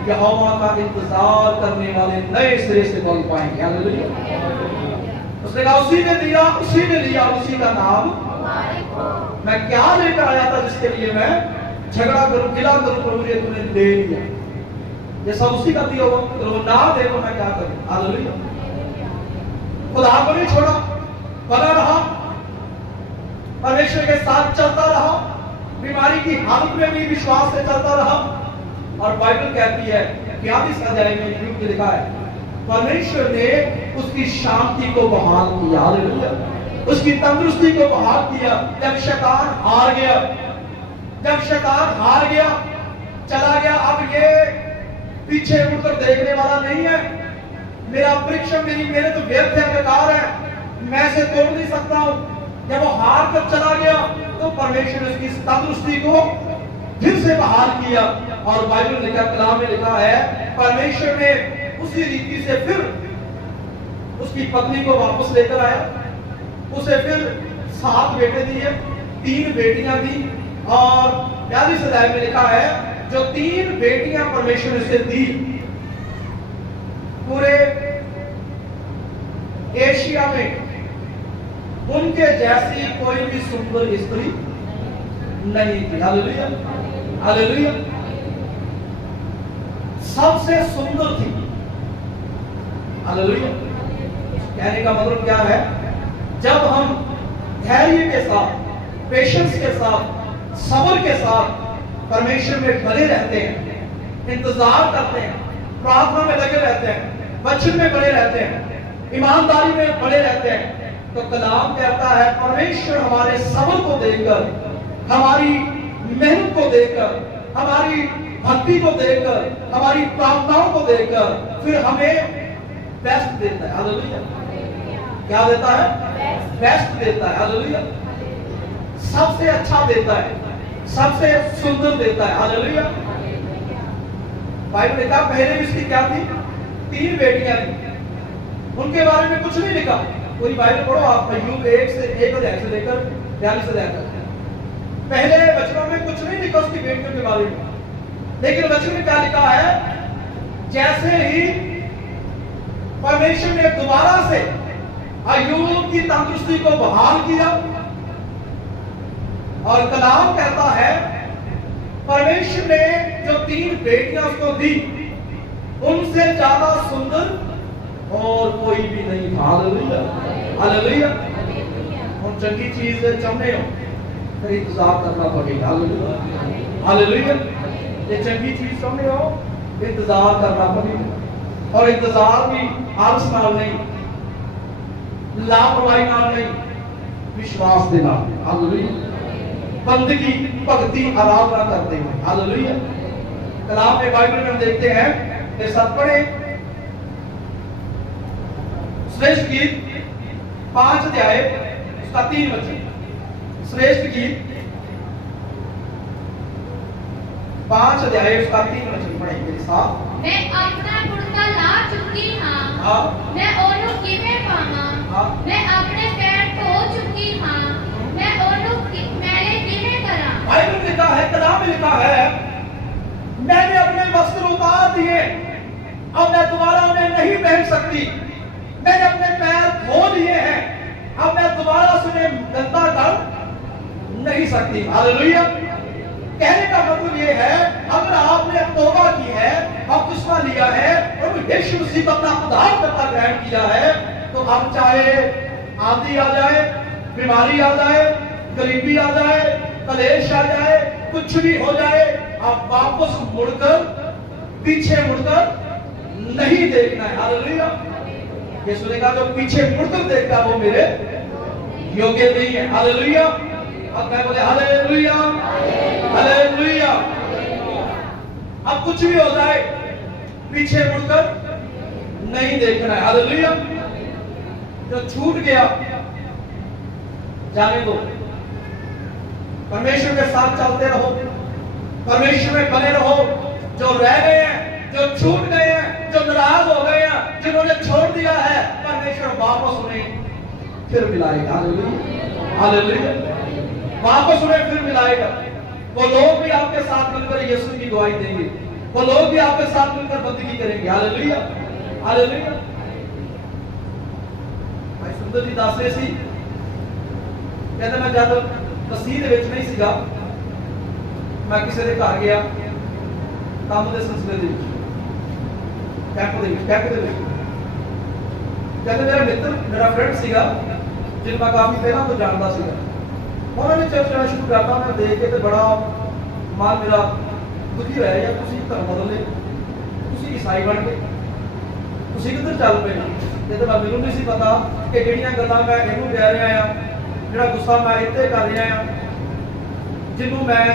यहोवा का इंतजार करने वाले नए सिरे से बल पाएंगे। हालेलुया। उसने कहा उसी ने दिया, उसी ने लिया, उसी का नाम मैं क्या लेकर आया था जिसके लिए मैं झगड़ा करूं, गिला करूं, प्रभु ने तूने दे दिया। ये सब उसी का दिया हुआ, तो वो ना दे तो मैं क्या करूं? हालेलुया। खुदा को नहीं छोड़ा, बना रहा, परमेश्वर के साथ चलता रहा, बीमारी की हालत में भी विश्वास से चलता रहा। और बाइबल कहती है 42 अध्याय में यूं लिखा है परमेश्वर ने उसकी शांति को बहाल किया। हालेलुया। उसकी तंदुरुस्ती को बहाल किया। जब शैतान हार गया, जब शैतान हार गया, चला गया, अब ये पीछे मुड़कर देखने वाला नहीं है, मेरा परिश्रम, मेरी मेहनत तो व्यर्थ है, बेकार है, मैं इसे तोड़ नहीं सकता हूं। जब वो हार कर चला गया तो परमेश्वर ने उसकी तंदुरुस्ती को फिर से बहाल किया। और बाइबल लिखा, कलाम में लिखा है परमेश्वर ने उसी रीति से फिर उसकी पत्नी को वापस लेकर आया, उसे फिर 7 बेटे दिए, 3 बेटियां दी। और 42 अध्याय में लिखा है जो 3 बेटियां परमेश्वर ने उसे दी, पूरे एशिया में उनके जैसी कोई भी सुंदर स्त्री नहीं थी। Hallelujah hallelujah. सबसे सुंदर थी। हालेलुया। कहने का मतलब क्या है? जब हम धैर्य के साथ, पेशेंस के साथ, सब्र के साथ परमेश्वर में बने रहते हैं, इंतजार करते हैं, प्रार्थना में लगे रहते हैं, वचन में बने रहते हैं, ईमानदारी में बने रहते हैं, तो कलाम कहता है परमेश्वर हमारे सब्र को देखकर, हमारी मेहनत को देखकर, हमारी भक्ति को देखकर, हमारी प्रार्थनाओं को देखकर फिर हमें बेस्ट देता है। हालेलुया। क्या देता है? बेस्ट देता है। हालेलुया। सबसे अच्छा देता है, सबसे सुंदर देता है। हालेलुया। बाइबल लिखा पहले भी इसकी क्या थी? 3 बेटियां थी, उनके बारे में कुछ नहीं लिखा। पूरी बाइबल पढ़ो आप, अय्यूब 1 अध्याय से लेकर 42 अध्याय तक। पहले वचनों में कुछ नहीं लिखा उसकी बेटियों के बारे में, लेकिन वचन में क्या लिखा है, जैसे ही परमेश्वर ने दोबारा से अय्यूब की तंदुरुस्ती को बहाल किया, और कलाम कहता है परमेश्वर ने जो 3 बेटियां उसको दी, उनसे ज्यादा सुंदर और कोई भी नहीं था। Hallelujah, hallelujah. हम चंगी चीज चाहते हो फिर इंतजार करना पड़ेगा। Hallelujah, hallelujah. ये चंगी चीज चाहते हो, इंतजार करना पड़ेगा, और इंतजार भी आलस नाल नहीं, लापरवाही नाल नहीं, विश्वास के नाल। हालेलुया। बंदगी, भक्ति, आराधना करते हैं। हालेलुया। कलाम में बाइबल में हम देखते हैं, ये सब पढ़े, श्रेष्ठ गीत 5 अध्याय उसका 3 वचन। श्रेष्ठ गीत 5 अध्याय उसका 3 वचन पढ़े मेरे साथ। मैं अपना कुर्ता ला चुकी हाँ, मैं ओनू किवें पावां, हाँ, मैं अपने पैर धो चुकी हां, मैं ओनू मैले किवें करा। बाइबल में लिखा है, कलाम में लिखा है, मैंने अपने वस्त्र उतार दिए, अब मैं दोबारा उन्हें नहीं पहन सकती। मैंने अपने पैर धो लिए हैं, अब मैं दोबारा से उन्हें गंदा कर नहीं सकती। हालेलुया। कहने का मतलब ये है, अगर आपने तौबा की है, बपतिस्मा लिया है और यीशु मसीह को अपना उद्धारकर्ता ग्रहण किया है, तो अब चाहे आंधी आ जाए, बीमारी आ जाए, गरीबी आ जाए, कलेश आ जाए, कुछ भी हो जाए, आप वापस मुड़कर, पीछे मुड़कर नहीं देखना है। हालेलुया। यीशु ने कहा जो पीछे मुड़कर देखता वो मेरे योग्य नहीं है। हालेलुया। अब मैं बोले हालेलुया, हालेलुया। अब कुछ भी हो जाए, पीछे मुड़कर नहीं देखना है। हालेलुया। जो छूट गया जाने दो, परमेश्वर के साथ चलते रहो, परमेश्वर में बने रहो। जो रह गए हैं, जो छूट गए हैं, जो नाराज हो गए हैं, जिन्होंने छोड़ दिया है, परमेश्वर वापस उन्हें फिर मिलाएगा। Hallelujah, hallelujah. वापस उन्हें फिर मिलाएगा। वो लोग भी आपके साथ मिलकर यीशु की गवाही देंगे, वो लोग भी आपके साथ मिलकर बंदगी करेंगे। Hallelujah, hallelujah. भाई सुंदर जी दासरे सी कहते मैं जब मसीह ਦੇ ਵਿੱਚ नहीं ਸੀਗਾ, मैं किसी ਦੇ ਘਰ ਗਿਆ ਕੰਮ ਦੇ ਸਿਲਸਿਲੇ ਦੇ ਵਿੱਚ, ਕੈਂਪ ਦੇ ਵਿੱਚ कहते मेरा मित्र, मेरा फ्रेंड सीगा जिन मैं काफी पहला तो जानता सीगा। उन्होंने चर्च जाना शुरू करता, मैं देख के तो बड़ा मन मेरा दुखी होया यार, तुसी धर्म बदल ले, तुसी ईसाई बन गए, तुसी किधर चल पे। कहते मैं मैनूं नहीं सी पता कि ਜਿਹੜੀਆਂ ਗੱਲਾਂ मैं ਇਹਨੂੰ ਕਹਿ ਰਿਹਾ ਆ, ਜਿਹੜਾ ਗੁੱਸਾ ਮੈਂ ਇੱਥੇ ਕਰ ਰਿਹਾ ਆ, ਜਿਹਨੂੰ मैं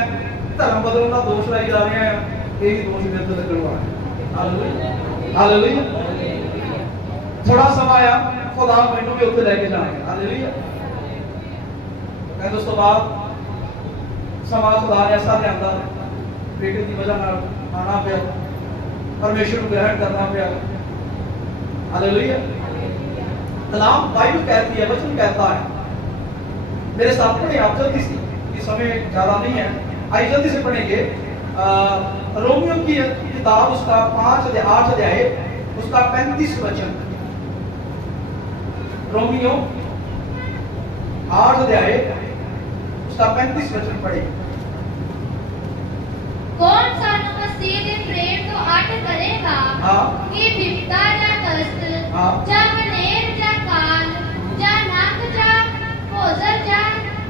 धर्म बदलਣ ਦਾ ਦੋਸ਼ ਲਾਈ ਜਾ ਰਿਹਾ ਆ, ਇਹੀ ਦੋਸ਼ ਮੇਰੇ ਤੇ ਲੱਗਣ ਵਾਲਾ ਹੈ। Hallelujah, hallelujah. थोड़ा समय आया, खुदा मैनू भी उत्ते लेके जाएगा। हालेलुया। मैं दोस्तों बाद समा खुदा ने ऐसा लिया, बेटे की वजह नाल आना पिया, परमेश्वर को ग्रहण करना पिया। हालेलुया। कलाम बाइबल कहती है, वचन कहता है, मेरे साथ पढ़े आप जल्दी से, ये समय ज्यादा नहीं है, आइए जल्दी से पढ़ेंगे। रोमियो की किताब उसका 8 अध्याय उसका 35 वचन। रोमियो 8 अध्याय उसका 35 वचन पढ़े। कौन सानू मसीह के प्रेम तो अट करेगा, कि विपदा या कष्ट, या मनेर या काल, या नंग या भोजन या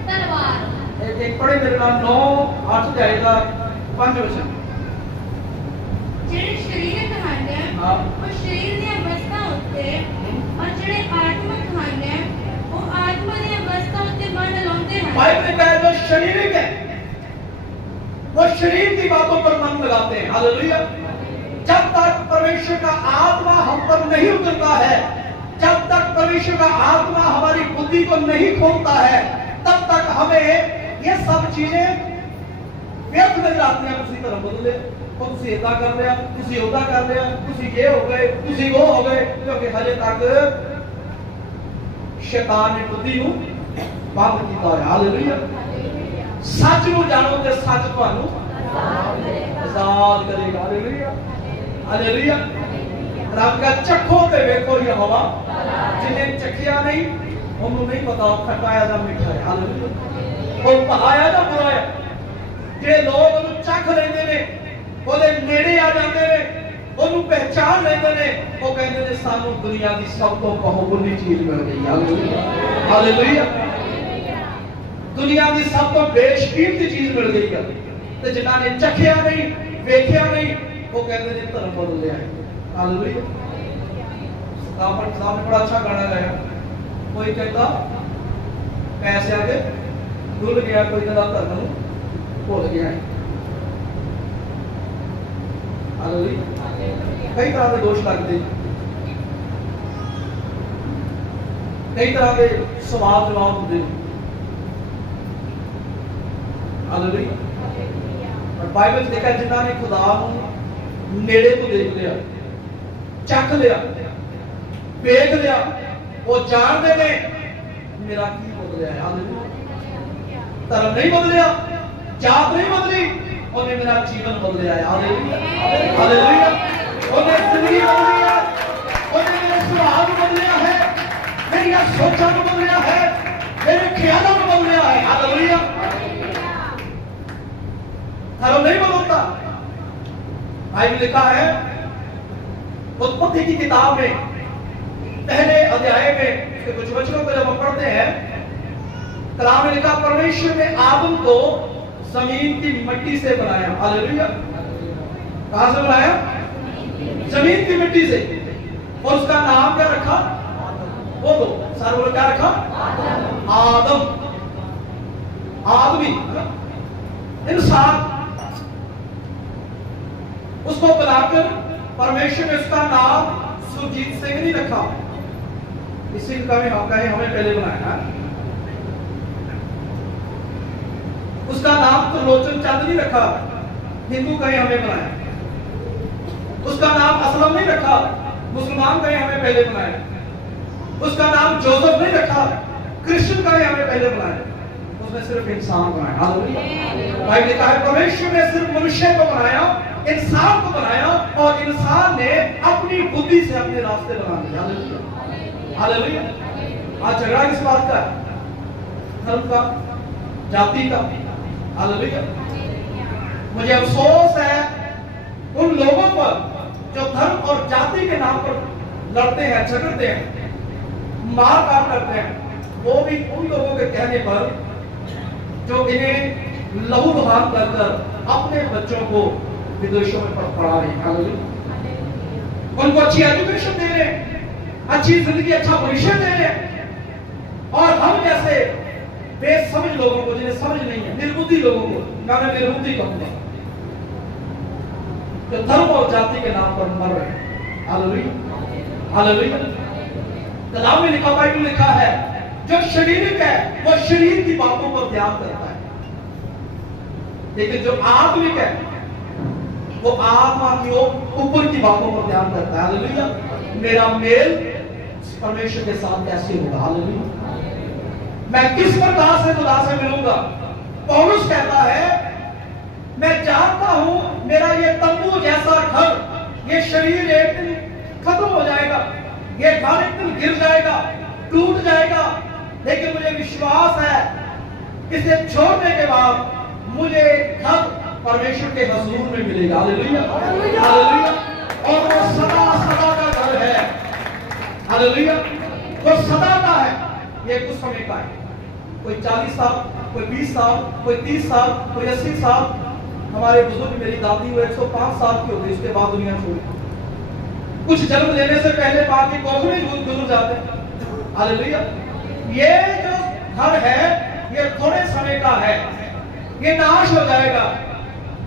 तलवार। एक पढ़े मेरे नाम 9-8 अध्याय का 5 वचन। ਜਿਹੜੇ ਸਰੀਰਕ ਹਨ ਉਹ ਸਰੀਰ ਦੀਆਂ ਅਵਸਥਾ ਉੱਤੇ, और ਜਿਹੜੇ आत्मिक ਹਨ ਉਹ आत्मा ਦੀਆਂ अवस्था ਉੱਤੇ ਮਨ ਲਾਉਂਦੇ ਹਨ। बाइबल में कहा जो शारीरिक है वो शरीर की बातों पर मन लगाते हैं। हालेलुया। जब तक परमेश्वर का आत्मा हम पर नहीं उतरता है, जब तक परमेश्वर का आत्मा हमारी बुद्धि को नहीं खोलता है, तब तक हमें ये सब चीजें व्यर्थ नजर आते हैं। तुसी धर्म बदल लिया, और तुसी इदा कर लिया, तुसी उदा कर लिया, तुसी ये हो गए, तुसी वो हो गए, क्योंकि हजे तक शैतान ने बुद्धि को बंद किया है। हालेलुया। सच को जानो ते सच तुहानू आजाद करेगा। Hallelujah, hallelujah. रब का चखो ते वेखो यहोवा, जिन्हें चखिया नहीं उन्होंने नहीं पता खट्टा है या मीठा है। हालेलुया। और भला है या बुरा है। जे लोग उन्हें चख लेंदे ने, ओदे नेड़े आ जाते ने, उन्हें पहचान लेंदे ने, वो कहते ने सानू दुनिया की सब तो बहुमूल्य चीज मिल गई। Hallelujah, hallelujah. दुनिया की सब तो बेशकीमती चीज मिल गई है। तो जिन्हां ने चखिया नहीं, वेखिया नहीं, वो कहते ने धर्म बदल लिया है। हालेलुया। आपन साहब ने बड़ा अच्छा गाना गाया। कोई कहता पैसे आके भूल गया, कोई कहता धर्म भूल गया है। हालेलुया। कई तरह के दोष लगते, कई तरह के सवाल जवाब होते। हालेलुया। और बाइबल में देखा जिन्हों ने खुदा को नेड़े तो देख लिया, चख लिया, वेख लिया, वो जानते ने मेरा की बदलिया है। हालेलुया। धर्म नहीं बदलिया, जात नहीं बदली, उन्हें मेरा जीवन बदलिया है। Hallelujah, hallelujah. उन्हें जिंदगी बदली है, उन्हें मेरे स्वभाव को बदलिया है, मेरी सोचा को बदलिया है, मेरे ख्यालों को बदलिया है। हालेलुया। धर्म नहीं बदलता। बाइबल लिखा है उत्पत्ति की किताब में पहले अध्याय में इसके कुछ वचनों को जब हम पढ़ते हैं, कलाम में लिखा परमेश्वर ने आदम को जमीन की मिट्टी से बनाया। हालेलुया। कहां से बनाया? जमीन की मिट्टी से। और उसका नाम क्या रखा? बोलो सारे बोलो, क्या रखा? आदम। आदमी, इंसान। उसको बुलाकर परमेश्वर ने उसका नाम सुरजीत सिंह नहीं रखा। इसी का हमें पहले बनाया। उसका नाम त्रिलोचन चंद नहीं रखा, हिंदू कहे हमें बनाया। उसका नाम असलम नहीं रखा, मुसलमान कहे हमें पहले बनाया। उसका नाम जोसेफ नहीं रखा, क्रिश्चियन कहे हमें पहले बनाया। उसने सिर्फ इंसान बनाया। हालेलुया। भाई लिखा है परमेश्वर ने सिर्फ मनुष्य को बनाया, इंसान को बनाया, और इंसान ने अपनी बुद्धि से अपने रास्ते बना लिए। Hallelujah, hallelujah. आज झगड़ा किस बात का? धर्म का, जाति का। हालेलुया। मुझे अफसोस है उन लोगों पर जो धर्म और जाति के नाम पर लड़ते हैं, झगड़ते हैं, मार काट करते हैं। वो भी उन लोगों के कहने पर जो इन्हें लहू लुहान कर अपने बच्चों को विदेशों में पढ़ा रहे हैं। हालेलुया। उनको अच्छी एजुकेशन दे रहे हैं, अच्छी जिंदगी, अच्छा भविष्य दे रहे हैं। और हम जैसे बेसमझ लोगों को, जिन्हें समझ नहीं है, निर्बुद्धि लोगों को, मैं निर्बुद्धि कहूंगा, जो धर्म और जाति के नाम पर मर रहे हैं। Hallelujah, hallelujah. कलाम में लिखा, बाइबल लिखा है, जो शरीरिक है वो शरीर की बातों पर ध्यान करता है, लेकिन जो आत्मिक है वो आत्मा की ऊपर की बातों पर ध्यान करता है। हालेलुया। मेरा मेल परमेश्वर के साथ कैसे होगा? हालेलुया। मैं किस प्रकार से खुदा से मिलूंगा? पौलुस कहता है, मैं जानता हूं मेरा ये तंबू जैसा घर, ये शरीर एक दिन खत्म हो जाएगा, ये घर एक दिन गिर जाएगा, टूट जाएगा, लेकिन मुझे विश्वास है इसे छोड़ने के बाद मुझे घर परमेश्वर के हुजूर में मिलेगा। Hallelujah, hallelujah. और वो सदा सदा का घर है। हालेलुया। वो सदा का है, ये कुछ समय का है। कोई 40 साल, कोई 20 साल, कोई 30 साल, कोई 80 साल। हमारे बुजुर्ग, मेरी दादी वो 105 साल की हो गई, उसके बाद दुनिया छोड़ी। कुछ जन्म लेने से पहले मां की कोख में गुजर जाते हैं। हालेलुया। ये जो घर है ये थोड़े समय का है, ये नाश हो जाएगा,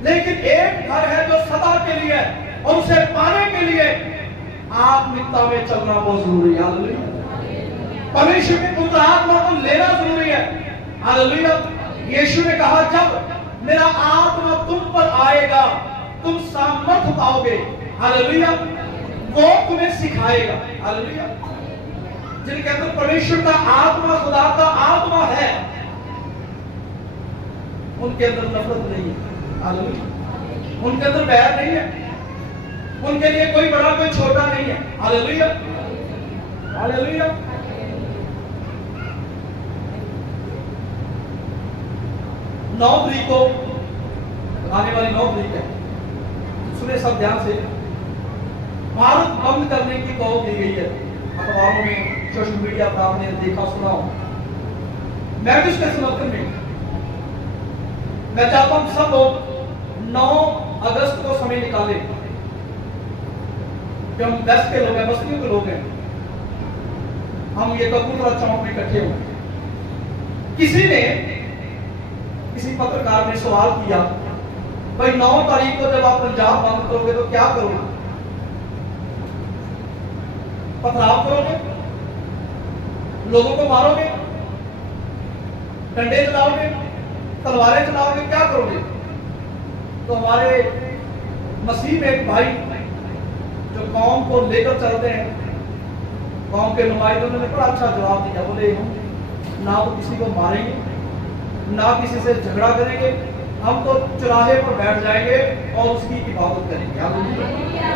लेकिन एक घर है जो सदा के लिए, और उसे पाने के लिए आत्मिकता में चलना बहुत जरूरी है। हालेलुया। परमेश्वर की पवित्र आत्मा को लेना जरूरी है। हालेलुया। यीशु ने कहा, जब मेरा आत्मा तुम पर आएगा, तुम सामर्थ पाओगे। हालेलुया। वो तुम्हें सिखाएगा। हालेलुया। जिनके अंदर परमेश्वर का आत्मा, खुदा का आत्मा है, उनके अंदर नफरत नहीं है। हालेलुया। उनके अंदर बैर नहीं है। उनके लिए कोई बड़ा कोई छोटा नहीं है। हालेलुया। हालेलुया। 9 तारीख को आने वाली 9 तारीख है, सुने सब ध्यान से, भारत बंद करने की कॉल दी गई है। अखबारों में, सोशल मीडिया पर आपने देखा सुना हो। मैं भी उसके समर्थन में, मैं चाहता हूं सब लोग 9 अगस्त को समय निकालें। जो हम वेस्ट के लोग हैं, बस्तियों के लोग हैं, हम ये कपूरथला चौक में इकट्ठे हुए। किसी पत्रकार ने सवाल किया, भाई 9 तारीख को जब आप पंजाब बंद करोगे तो क्या करोगे? पथराव करोगे? लोगों को मारोगे? डंडे चलाओगे? तलवारें चलाओगे? क्या करोगे? तो हमारे मसीह में एक भाई जो कौम को लेकर चलते हैं, कौम के नुमाइंदों ने बड़ा अच्छा जवाब दिया। बोले हम ना तो किसी को मारेंगे, ना किसी से झगड़ा करेंगे, हम तो चौराहे पर बैठ जाएंगे और उसकी इबादत करेंगे।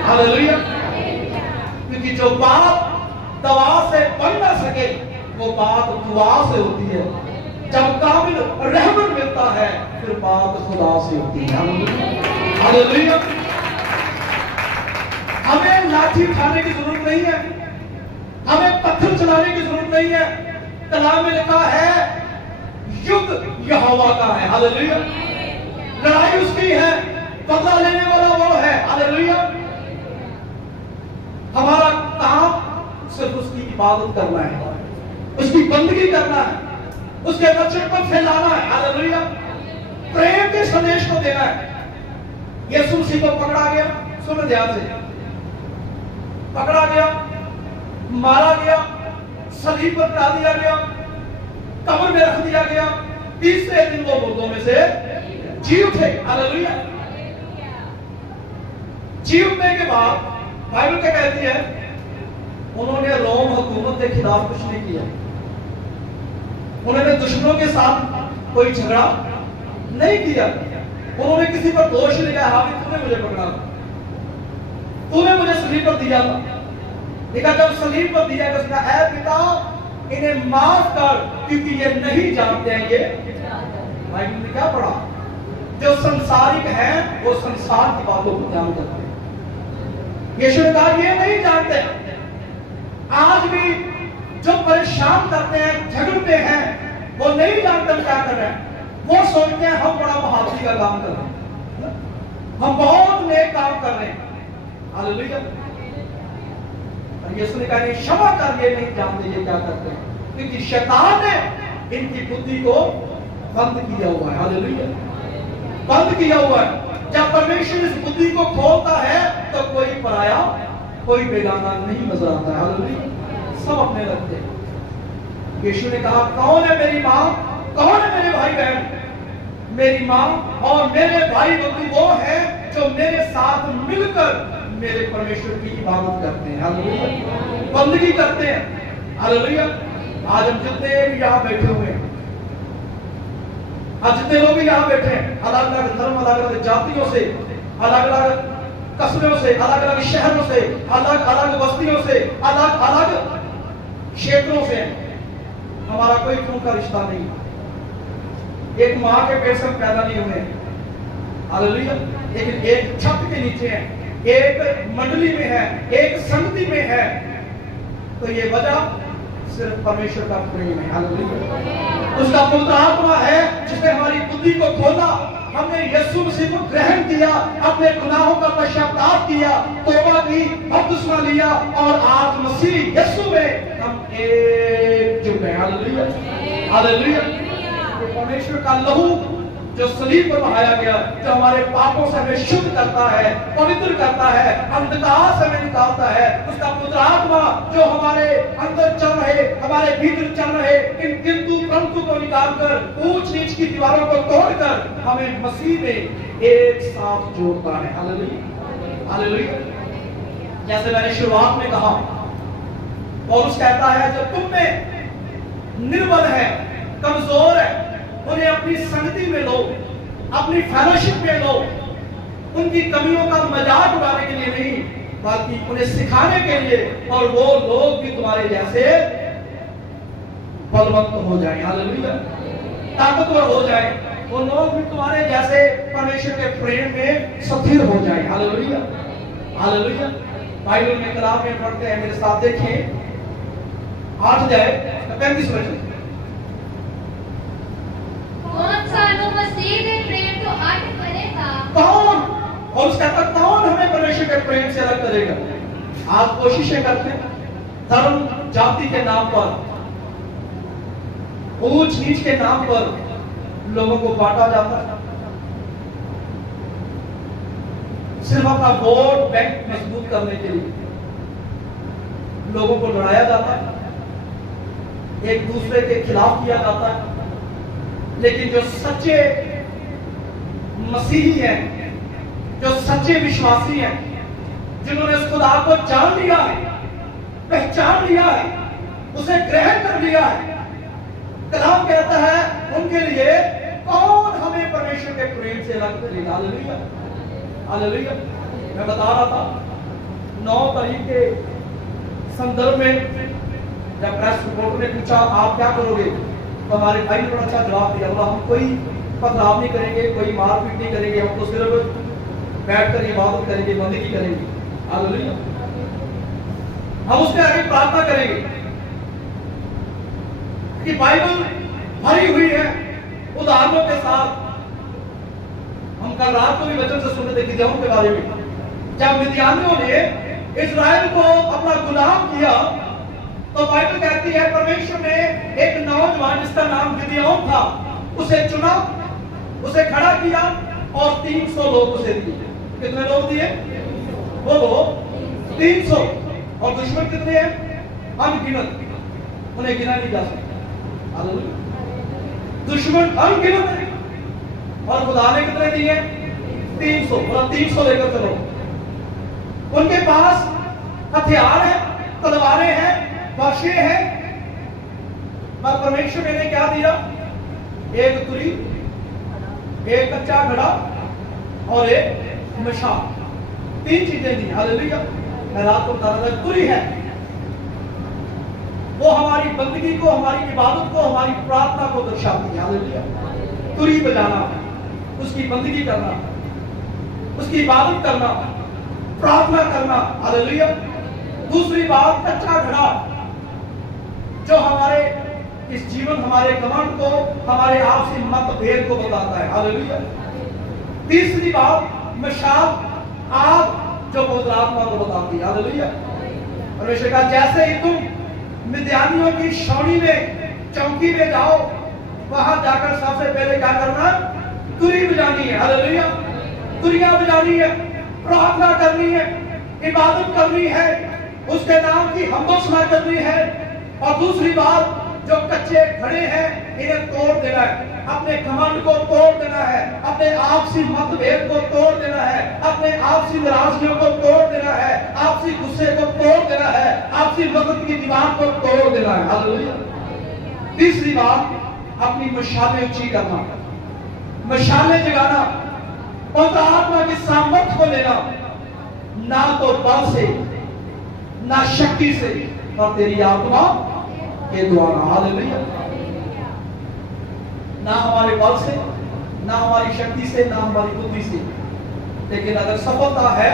हालेलुया। क्योंकि जो बात दवा से बन ना सके, वो बात दुआ से होती है। जब काबिल रहमत मिलता है, फिर बात खुदा से होती है। हालेलुया। हमें लाठी उठाने की जरूरत नहीं है, हमें पत्थर चलाने की जरूरत नहीं है। कलाम में लिखा है युद्ध यहोवा का है। हालेलुया। लड़ाई उसकी है, बदला लेने वाला वो है। हालेलुया। हमारा काम सिर्फ उसकी इबादत करना है, उसकी बंदगी करना है, उसके वचन को फैलाना है। हालेलुया। प्रेम के संदेश को देना है। यीशु मसीह को पकड़ा गया, सुन ध्यान से, पकड़ा गया, मारा गया, सलीब पर चढ़ा दिया गया, कब्र में रख दिया गया, तीसरे दिन वो मुर्दों में से जी उठे। हालेलुया। जी उठने के बाद बाइबल क्या कहती है, उन्होंने रोम हुकूमत के खिलाफ कुछ नहीं किया, उन्होंने दुश्मनों के साथ कोई झगड़ा नहीं किया, उन्होंने किसी पर दोष नहीं लगाया, हाँ तूने मुझे पकड़ा, तूने मुझे सलीब पर दिया था। देखा जब सलीब पर दिया तो उसने ऐ पिता इन्हें माफ कर, क्योंकि ये नहीं जानते हैं। ये बाइबल में क्या पढ़ा, जो संसारिक हैं वो संसार की बातों को ध्यान करते हैं। यीशु ने कहा ये नहीं जानते। आज भी जो परेशान करते हैं, झगड़ते हैं, वो नहीं जानते हम क्या कर रहे हैं। वो सोचते हैं हम बड़ा महात्मा का काम कर रहे हैं, हम बहुत नेक काम कर रहे हैं। हालेलुया। यीशु ने कहा क्षमा कर, ये नहीं जानते ये क्या करते हैं, क्योंकि शैतान ने इनकी बुद्धि को बंद किया हुआ है। हालेलुया। बंद किया हुआ है। जब परमेश्वर इस बुद्धि को खोलता है तो कोई पराया, कोई बेगाना नहीं नजर आता है। हालेलुया। सब अपने लगते हैं। यीशु ने कहा कौन है मेरी मां, कौन है मेरे भाई बहन? मेरी मां और मेरे भाई बंधु वो है जो मेरे साथ मिलकर मेरे परमेश्वर की इबादत करते हैं। हालेलुया। बंदगी करते हैं। हालेलुया। आज हम जितने भी यहाँ बैठे हुए हैं, आज जितने लोग भी यहाँ बैठे हैं, अलग अलग धर्म, अलग अलग जातियों से, अलग अलग कस्बों से, अलग अलग शहरों से, अलग अलग बस्तियों से, अलग अलग क्षेत्रों से, हमारा कोई खून का रिश्ता नहीं। एक माँ के पेट से पैदा नहीं हुए। हालेलुया। लेकिन एक छत के नीचे है, एक मंडली में है, एक संगति में है। तो ये वजह सिर्फ परमेश्वर का प्रेम है। हालेलुया। उसका पवित्र आत्मा है जिसने हमारी बुद्धि को खोला। हमने यीशु मसीह को ग्रहण किया, अपने गुनाहों का पश्चाताप किया, तौबा की, बपतिस्मा लिया और आज मसीह यीशु में हम एकजुट हैं। हालेलुया। हालेलुया। परमेश्वर का लहू जो सलीब पर बहाया गया, जो हमारे पापों से हमें शुद्ध करता है, पवित्र करता है, अंधकार से हमें निकालता है, उसका पुत्र आत्मा जो हमारे अंदर चल रहे, हमारे भीतर चल रहे इन किंतु परंतु को निकालकर ऊंच नीच की दीवारों को तोड़कर हमें मसीह में एक साथ जोड़ता है। Hallelujah, hallelujah. जैसे मैंने शुरुआत में कहा, पौलुस कहता है जब तुम में निर्बल है, कमजोर है, उन्हें अपनी संगति में लो, अपनी फेलोशिप में लो, उनकी कमियों का मजाक उड़ाने के लिए नहीं, बल्कि उन्हें सिखाने के लिए, और वो लोग भी तुम्हारे जैसे बलवंत हो जाएं। हालेलुया, ताकतवर हो जाएं, वो लोग भी तुम्हारे जैसे परमेश्वर के प्रेम में स्थिर हो जाएं। Hallelujah, hallelujah. बाइबल में कलाम में पढ़ते हैं, मेरे साथ देखिए 8 अध्याय 35 वचन। कौन सानू मसीह दे प्रेम तो अट करेगा? कौन? और उसका कौन हमें परमेश्वर के प्रेम से अलग करेगा? आप कोशिशें करते हैं, धर्म जाति के नाम पर, ऊंच नीच के नाम पर लोगों को बांटा जाता है, सिर्फ अपना वोट बैंक मजबूत करने के लिए लोगों को लड़ाया जाता है, एक दूसरे के खिलाफ किया जाता है। लेकिन जो सच्चे मसीही हैं, जो सच्चे विश्वासी हैं, जिन्होंने उस खुदा को जान लिया है, पहचान लिया है, उसे ग्रहण कर लिया है, कलाम कहता है उनके लिए कौन हमें परमेश्वर के प्रेम से अलग करेगा? Hallelujah, hallelujah. मैं बता रहा था 9 तारीख के संदर्भ में, जब प्रेस रिपोर्टर ने पूछा आप क्या करोगे, तो हमारे भाई ने बड़ा अच्छा जवाब दिया, बोला हम कोई पथराव नहीं करेंगे, कोई मारपीट नहीं करेंगे, हम तो सिर्फ बैठकर इबादत करेंगे, बंदगी करेंगे। हालेलुया। हम उसके आगे प्रार्थना करेंगे कि बाइबल भरी हुई है उदाहरणों के साथ। हम कल रात को भी वचन से सुनते थे गिदोन के बारे में, जब मिद्यानियों ने इस्राएल को अपना गुलाम किया, तो बाइबल कहती है परमेश्वर ने एक नौजवान जिसका नाम गिदोन था उसे चुना, उसे खड़ा किया और 300 लोग उसे दिए। कितने लोग दिए? वो 300। और दुश्मन कितने हैं? अनगिनत, उन्हें गिना नहीं जा सकता। हालेलुया। दुश्मन अनगिनत है और खुदा ने कितने दिए? 300। बोला 300 लेकर चलो। उनके पास हथियार है, तलवारें हैं, बर्छे हैं, पर परमेश्वर ने क्या दिया? एक तुरी, एक कच्चा घड़ा और एक मशाल, 3 चीजें दी। हालेलुया। मैं रात को बता रहा था, तुरी है वो हमारी बंदगी को, हमारी इबादत को, हमारी प्रार्थना को दर्शाती है। हालेलुया। तुरी बजाना, उसकी बंदगी करना, उसकी इबादत करना, प्रार्थना करना। हालेलुया। दूसरी बात, कच्चा घड़ा, जो हमारे इस जीवन, हमारे घमंड को, हमारे आपसी मतभेद को बताता है। हालेलुया। तीसरी बात, मशाल, आग, जो पवित्र आत्मा को बताती है। हालेलुया। परमेश्वर का जैसे ही तुम मिद्यानियों की छावनी में, चौकी में जाओ, वहां जाकर सबसे पहले क्या करना? तुरी बजानी है। हालेलुया। तुरियां बजानी है, प्रार्थना करनी है, इबादत करनी है, उसके नाम की हमदोसना करनी है। और दूसरी बात, जो कच्चे खड़े हैं इन्हें तोड़ देना है, अपने घमंड को तोड़ देना है, अपने आपसी मतभेद को तोड़ देना है, अपने आपसी नाराजगियों को तोड़ देना है, आपसी गुस्से को तोड़ देना है, आपसी नफरत की दीवार को तोड़ देना है। हालेलुया। तीसरी बात, अपनी मशालें ऊंची करना, मशालें जगाना, पवित्र आत्मा की सामर्थ को लेना, ना तो बल से, ना शक्ति से, पर तेरी आत्मा के द्वारा। हालेलुया। ना हमारे बल से, ना हमारी शक्ति से, ना हमारी बुद्धि से, लेकिन अगर सफलता है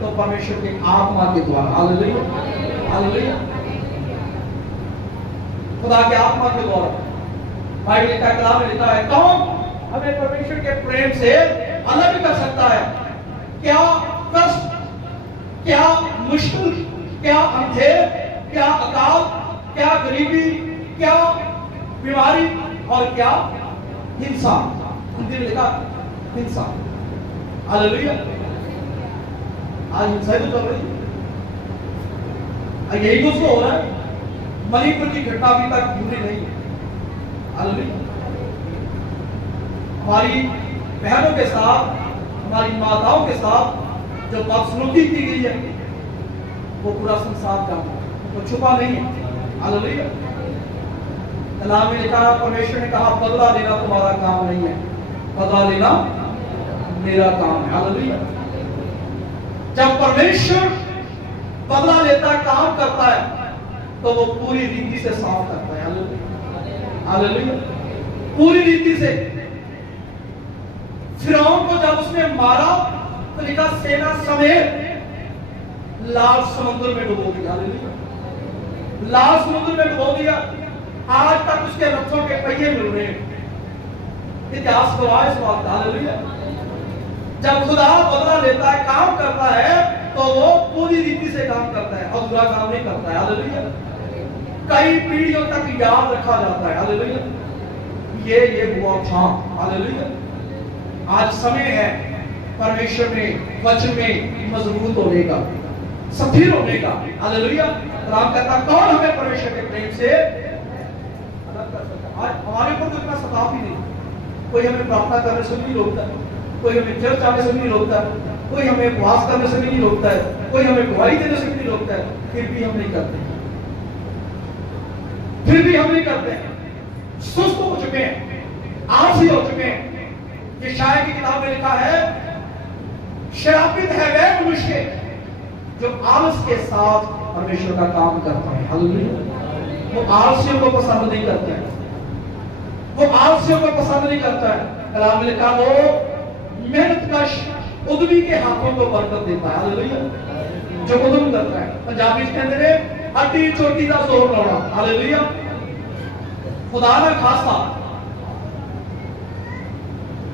तो परमेश्वर की आत्मा के द्वारा। Hallelujah, hallelujah. खुदा की आत्मा के द्वारा। बाइबल का कलाम में लिखा है, कौन हमें परमेश्वर के प्रेम से अलग कर सकता है? क्या कष्ट, क्या मुश्किल, क्या अंधेर, क्या अकाल, क्या गरीबी, क्या बीमारी और क्या हिंसा। हिंदी में लिखा हिंसा। हालेलुया। आज हिंसा ही तो चल रही है, यही दोस्तों हो रहा है। मणिपुर की घटना अभी तक पूरी नहीं है। हालेलुया। हमारी बहनों के साथ, हमारी माताओं के साथ जो बदसलूकी की गई है वो पूरा संसार जानता है, वो छुपा नहीं है। हालेलुया। कलाम में लिखा, परमेश्वर ने कहा बदला लेना तुम्हारा काम नहीं है, बदला लेना मेरा काम है। हालेलुया। जब परमेश्वर बदला लेता है, काम करता है, तो वो पूरी रीति से साफ करता है। हालेलुया। हालेलुया। पूरी रीति से। फिरौन को जब उसने मारा तो लिखा सेना समेत लाल समुद्र में डुबो दिया। हालेलुया। लाल समुद्र में डुबो दिया। आज तक उसके रथों के पहिए मिल रहे हैं। इतिहास गवाह इस बात का। हालेलुया। जब खुदा बदला लेता है, काम करता है, तो वो पूरी रीति से काम करता है, अधूरा काम नहीं करता है। हालेलुया। कई पीढ़ियों तक याद रखा जाता है। हालेलुया। ये हुआ था। हालेलुया। आज समय है परमेश्वर में, वचन में मजबूत होने का, स्थिर होने का। हालेलुया। राम कहता कौन हमें परमेश्वर के प्रेम से अलग कर सकता है। आज हमारे ऊपर तो इतना सताव ही नहीं। कोई हमें प्रार्थना करने से नहीं रोकता, कोई हमें चर्च आने से नहीं रोकता, कोई हमें उपवास करने से नहीं रोकता है, कोई हमें गवाही देने से नहीं रोकता है, फिर भी हम नहीं करते। फिर भी हम नहीं करते। सुस्त हो चुके हैं, आलसी हो चुके हैं। ये शायर की किताब में लिखा है, श्रापित है वह मनुष्य जो आलस के साथ परमेश्वर का काम करता है। हालेलुया। वो आलसियों को पसंद नहीं करता है, वो आलसियों को पसंद नहीं करता है। कलाम में लिखा, वो मेहनतकश उद्यमी के हाथों को बरकत देता है। हालेलुया। जो उद्यम करता है, पंजाबी के अंदर हड्डी चोटी का जोर लाना। हालेलुया। खुदा ना खासा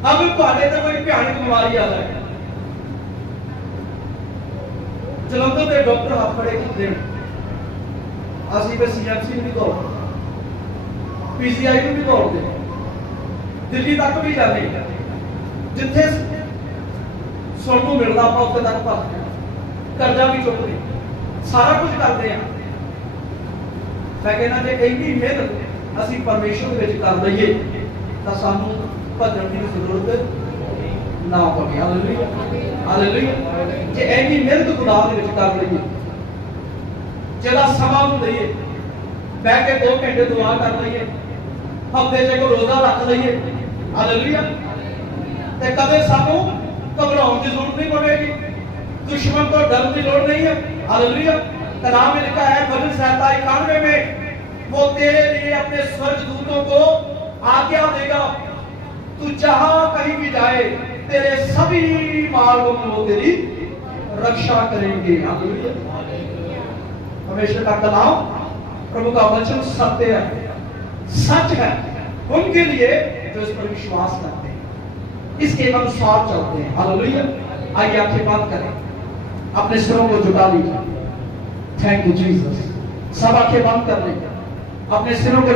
अगर ਤੁਹਾਡੇ ਤੇ ਕੋਈ ਭਿਆਨਕ ਬਿਮਾਰੀ ਆ ਜਾਏ, ਜਲੰਧਰ ਦੇ ਡਾਕਟਰ ਹੱਥ ਖੜੇ ਕਰਦੇ ਨੇ, ਅਸੀਂ ਵੀ ਸੀਐਮਸੀ ਨੂੰ ਵੀ ਦੌੜਦੇ, ਪੀਸੀਆਈ ਨੂੰ ਵੀ ਦੌੜਦੇ, ਦਿੱਲੀ ਤੱਕ ਵੀ ਜਾਂਦੇ, ਜਿੱਥੇ ਸਾਨੂੰ ਮਿਲਦਾ ਆਪਾਂ ਉੱਥੇ ਤੱਕ ਭੱਜਦੇ, ਕਰਜ਼ਾ ਵੀ ਚੁੱਕਦੇ, ਸਾਰਾ ਕੁਝ ਕਰਦੇ ਆ। ਮੈਂ ਕਹਿੰਦਾ ਜੇ ਇੰਨੀ ਮਿਹਨਤ ਅਸੀਂ ਪਰਮੇਸ਼ਰ ਦੇ ਵਿੱਚ ਕਰ ਲਈਏ ਤਾਂ ਸਾਨੂੰ ਭੱਜਣ ਦੀ ਜ਼ਰੂਰਤ ਨਾ ਪਵੇ। ਹਾਲੇਲੂਇਆ। ਹਾਲੇਲੂਇਆ। ਜੇ ਐਨੀ ਮਿਹਨਤ ਖੁਦਾ ਦੇ ਵਿੱਚ ਕਰ ਲਈਏ, ਜਿਹੜਾ ਸਮਾਂ ਨੂੰ ਲਈਏ, ਬਹਿ ਕੇ 2 ਘੰਟੇ ਦੁਆ ਕਰ ਲਈਏ, ਹਫ਼ਤੇ 'ਚ ਕੋਈ ਰੋਜ਼ਾ ਰੱਖ ਲਈਏ। ਹਾਲੇਲੂਇਆ। ਤੇ ਕਦੇ ਸਾਨੂੰ ਘਬਰਾਉਣ ਦੀ ਜ਼ਰੂਰਤ ਨਹੀਂ ਪਵੇਗੀ, दुश्मन को डर की लोड़ नहीं है। हालेलुया। कलाम में लिखा है भजन संहिता 91 में, वो तेरे लिए अपने स्वर्गदूतों को आज्ञा देगा, तू जहां कहीं भी जाए तेरे सभी मार्गों में वो तेरी रक्षा करेंगे। हालेलुया। परमेश्वर का कलाम, प्रभु का वचन सत्य है, सच है उनके लिए जो इस पर विश्वास करते हैं, इसके अनुसार चलते हैं। हालेलुया। आइए आंखें बंद करें, अपने सिरों को झुका लीजिए। Thank you Jesus. सब आंखें बंद कर लें, अपने सिरों को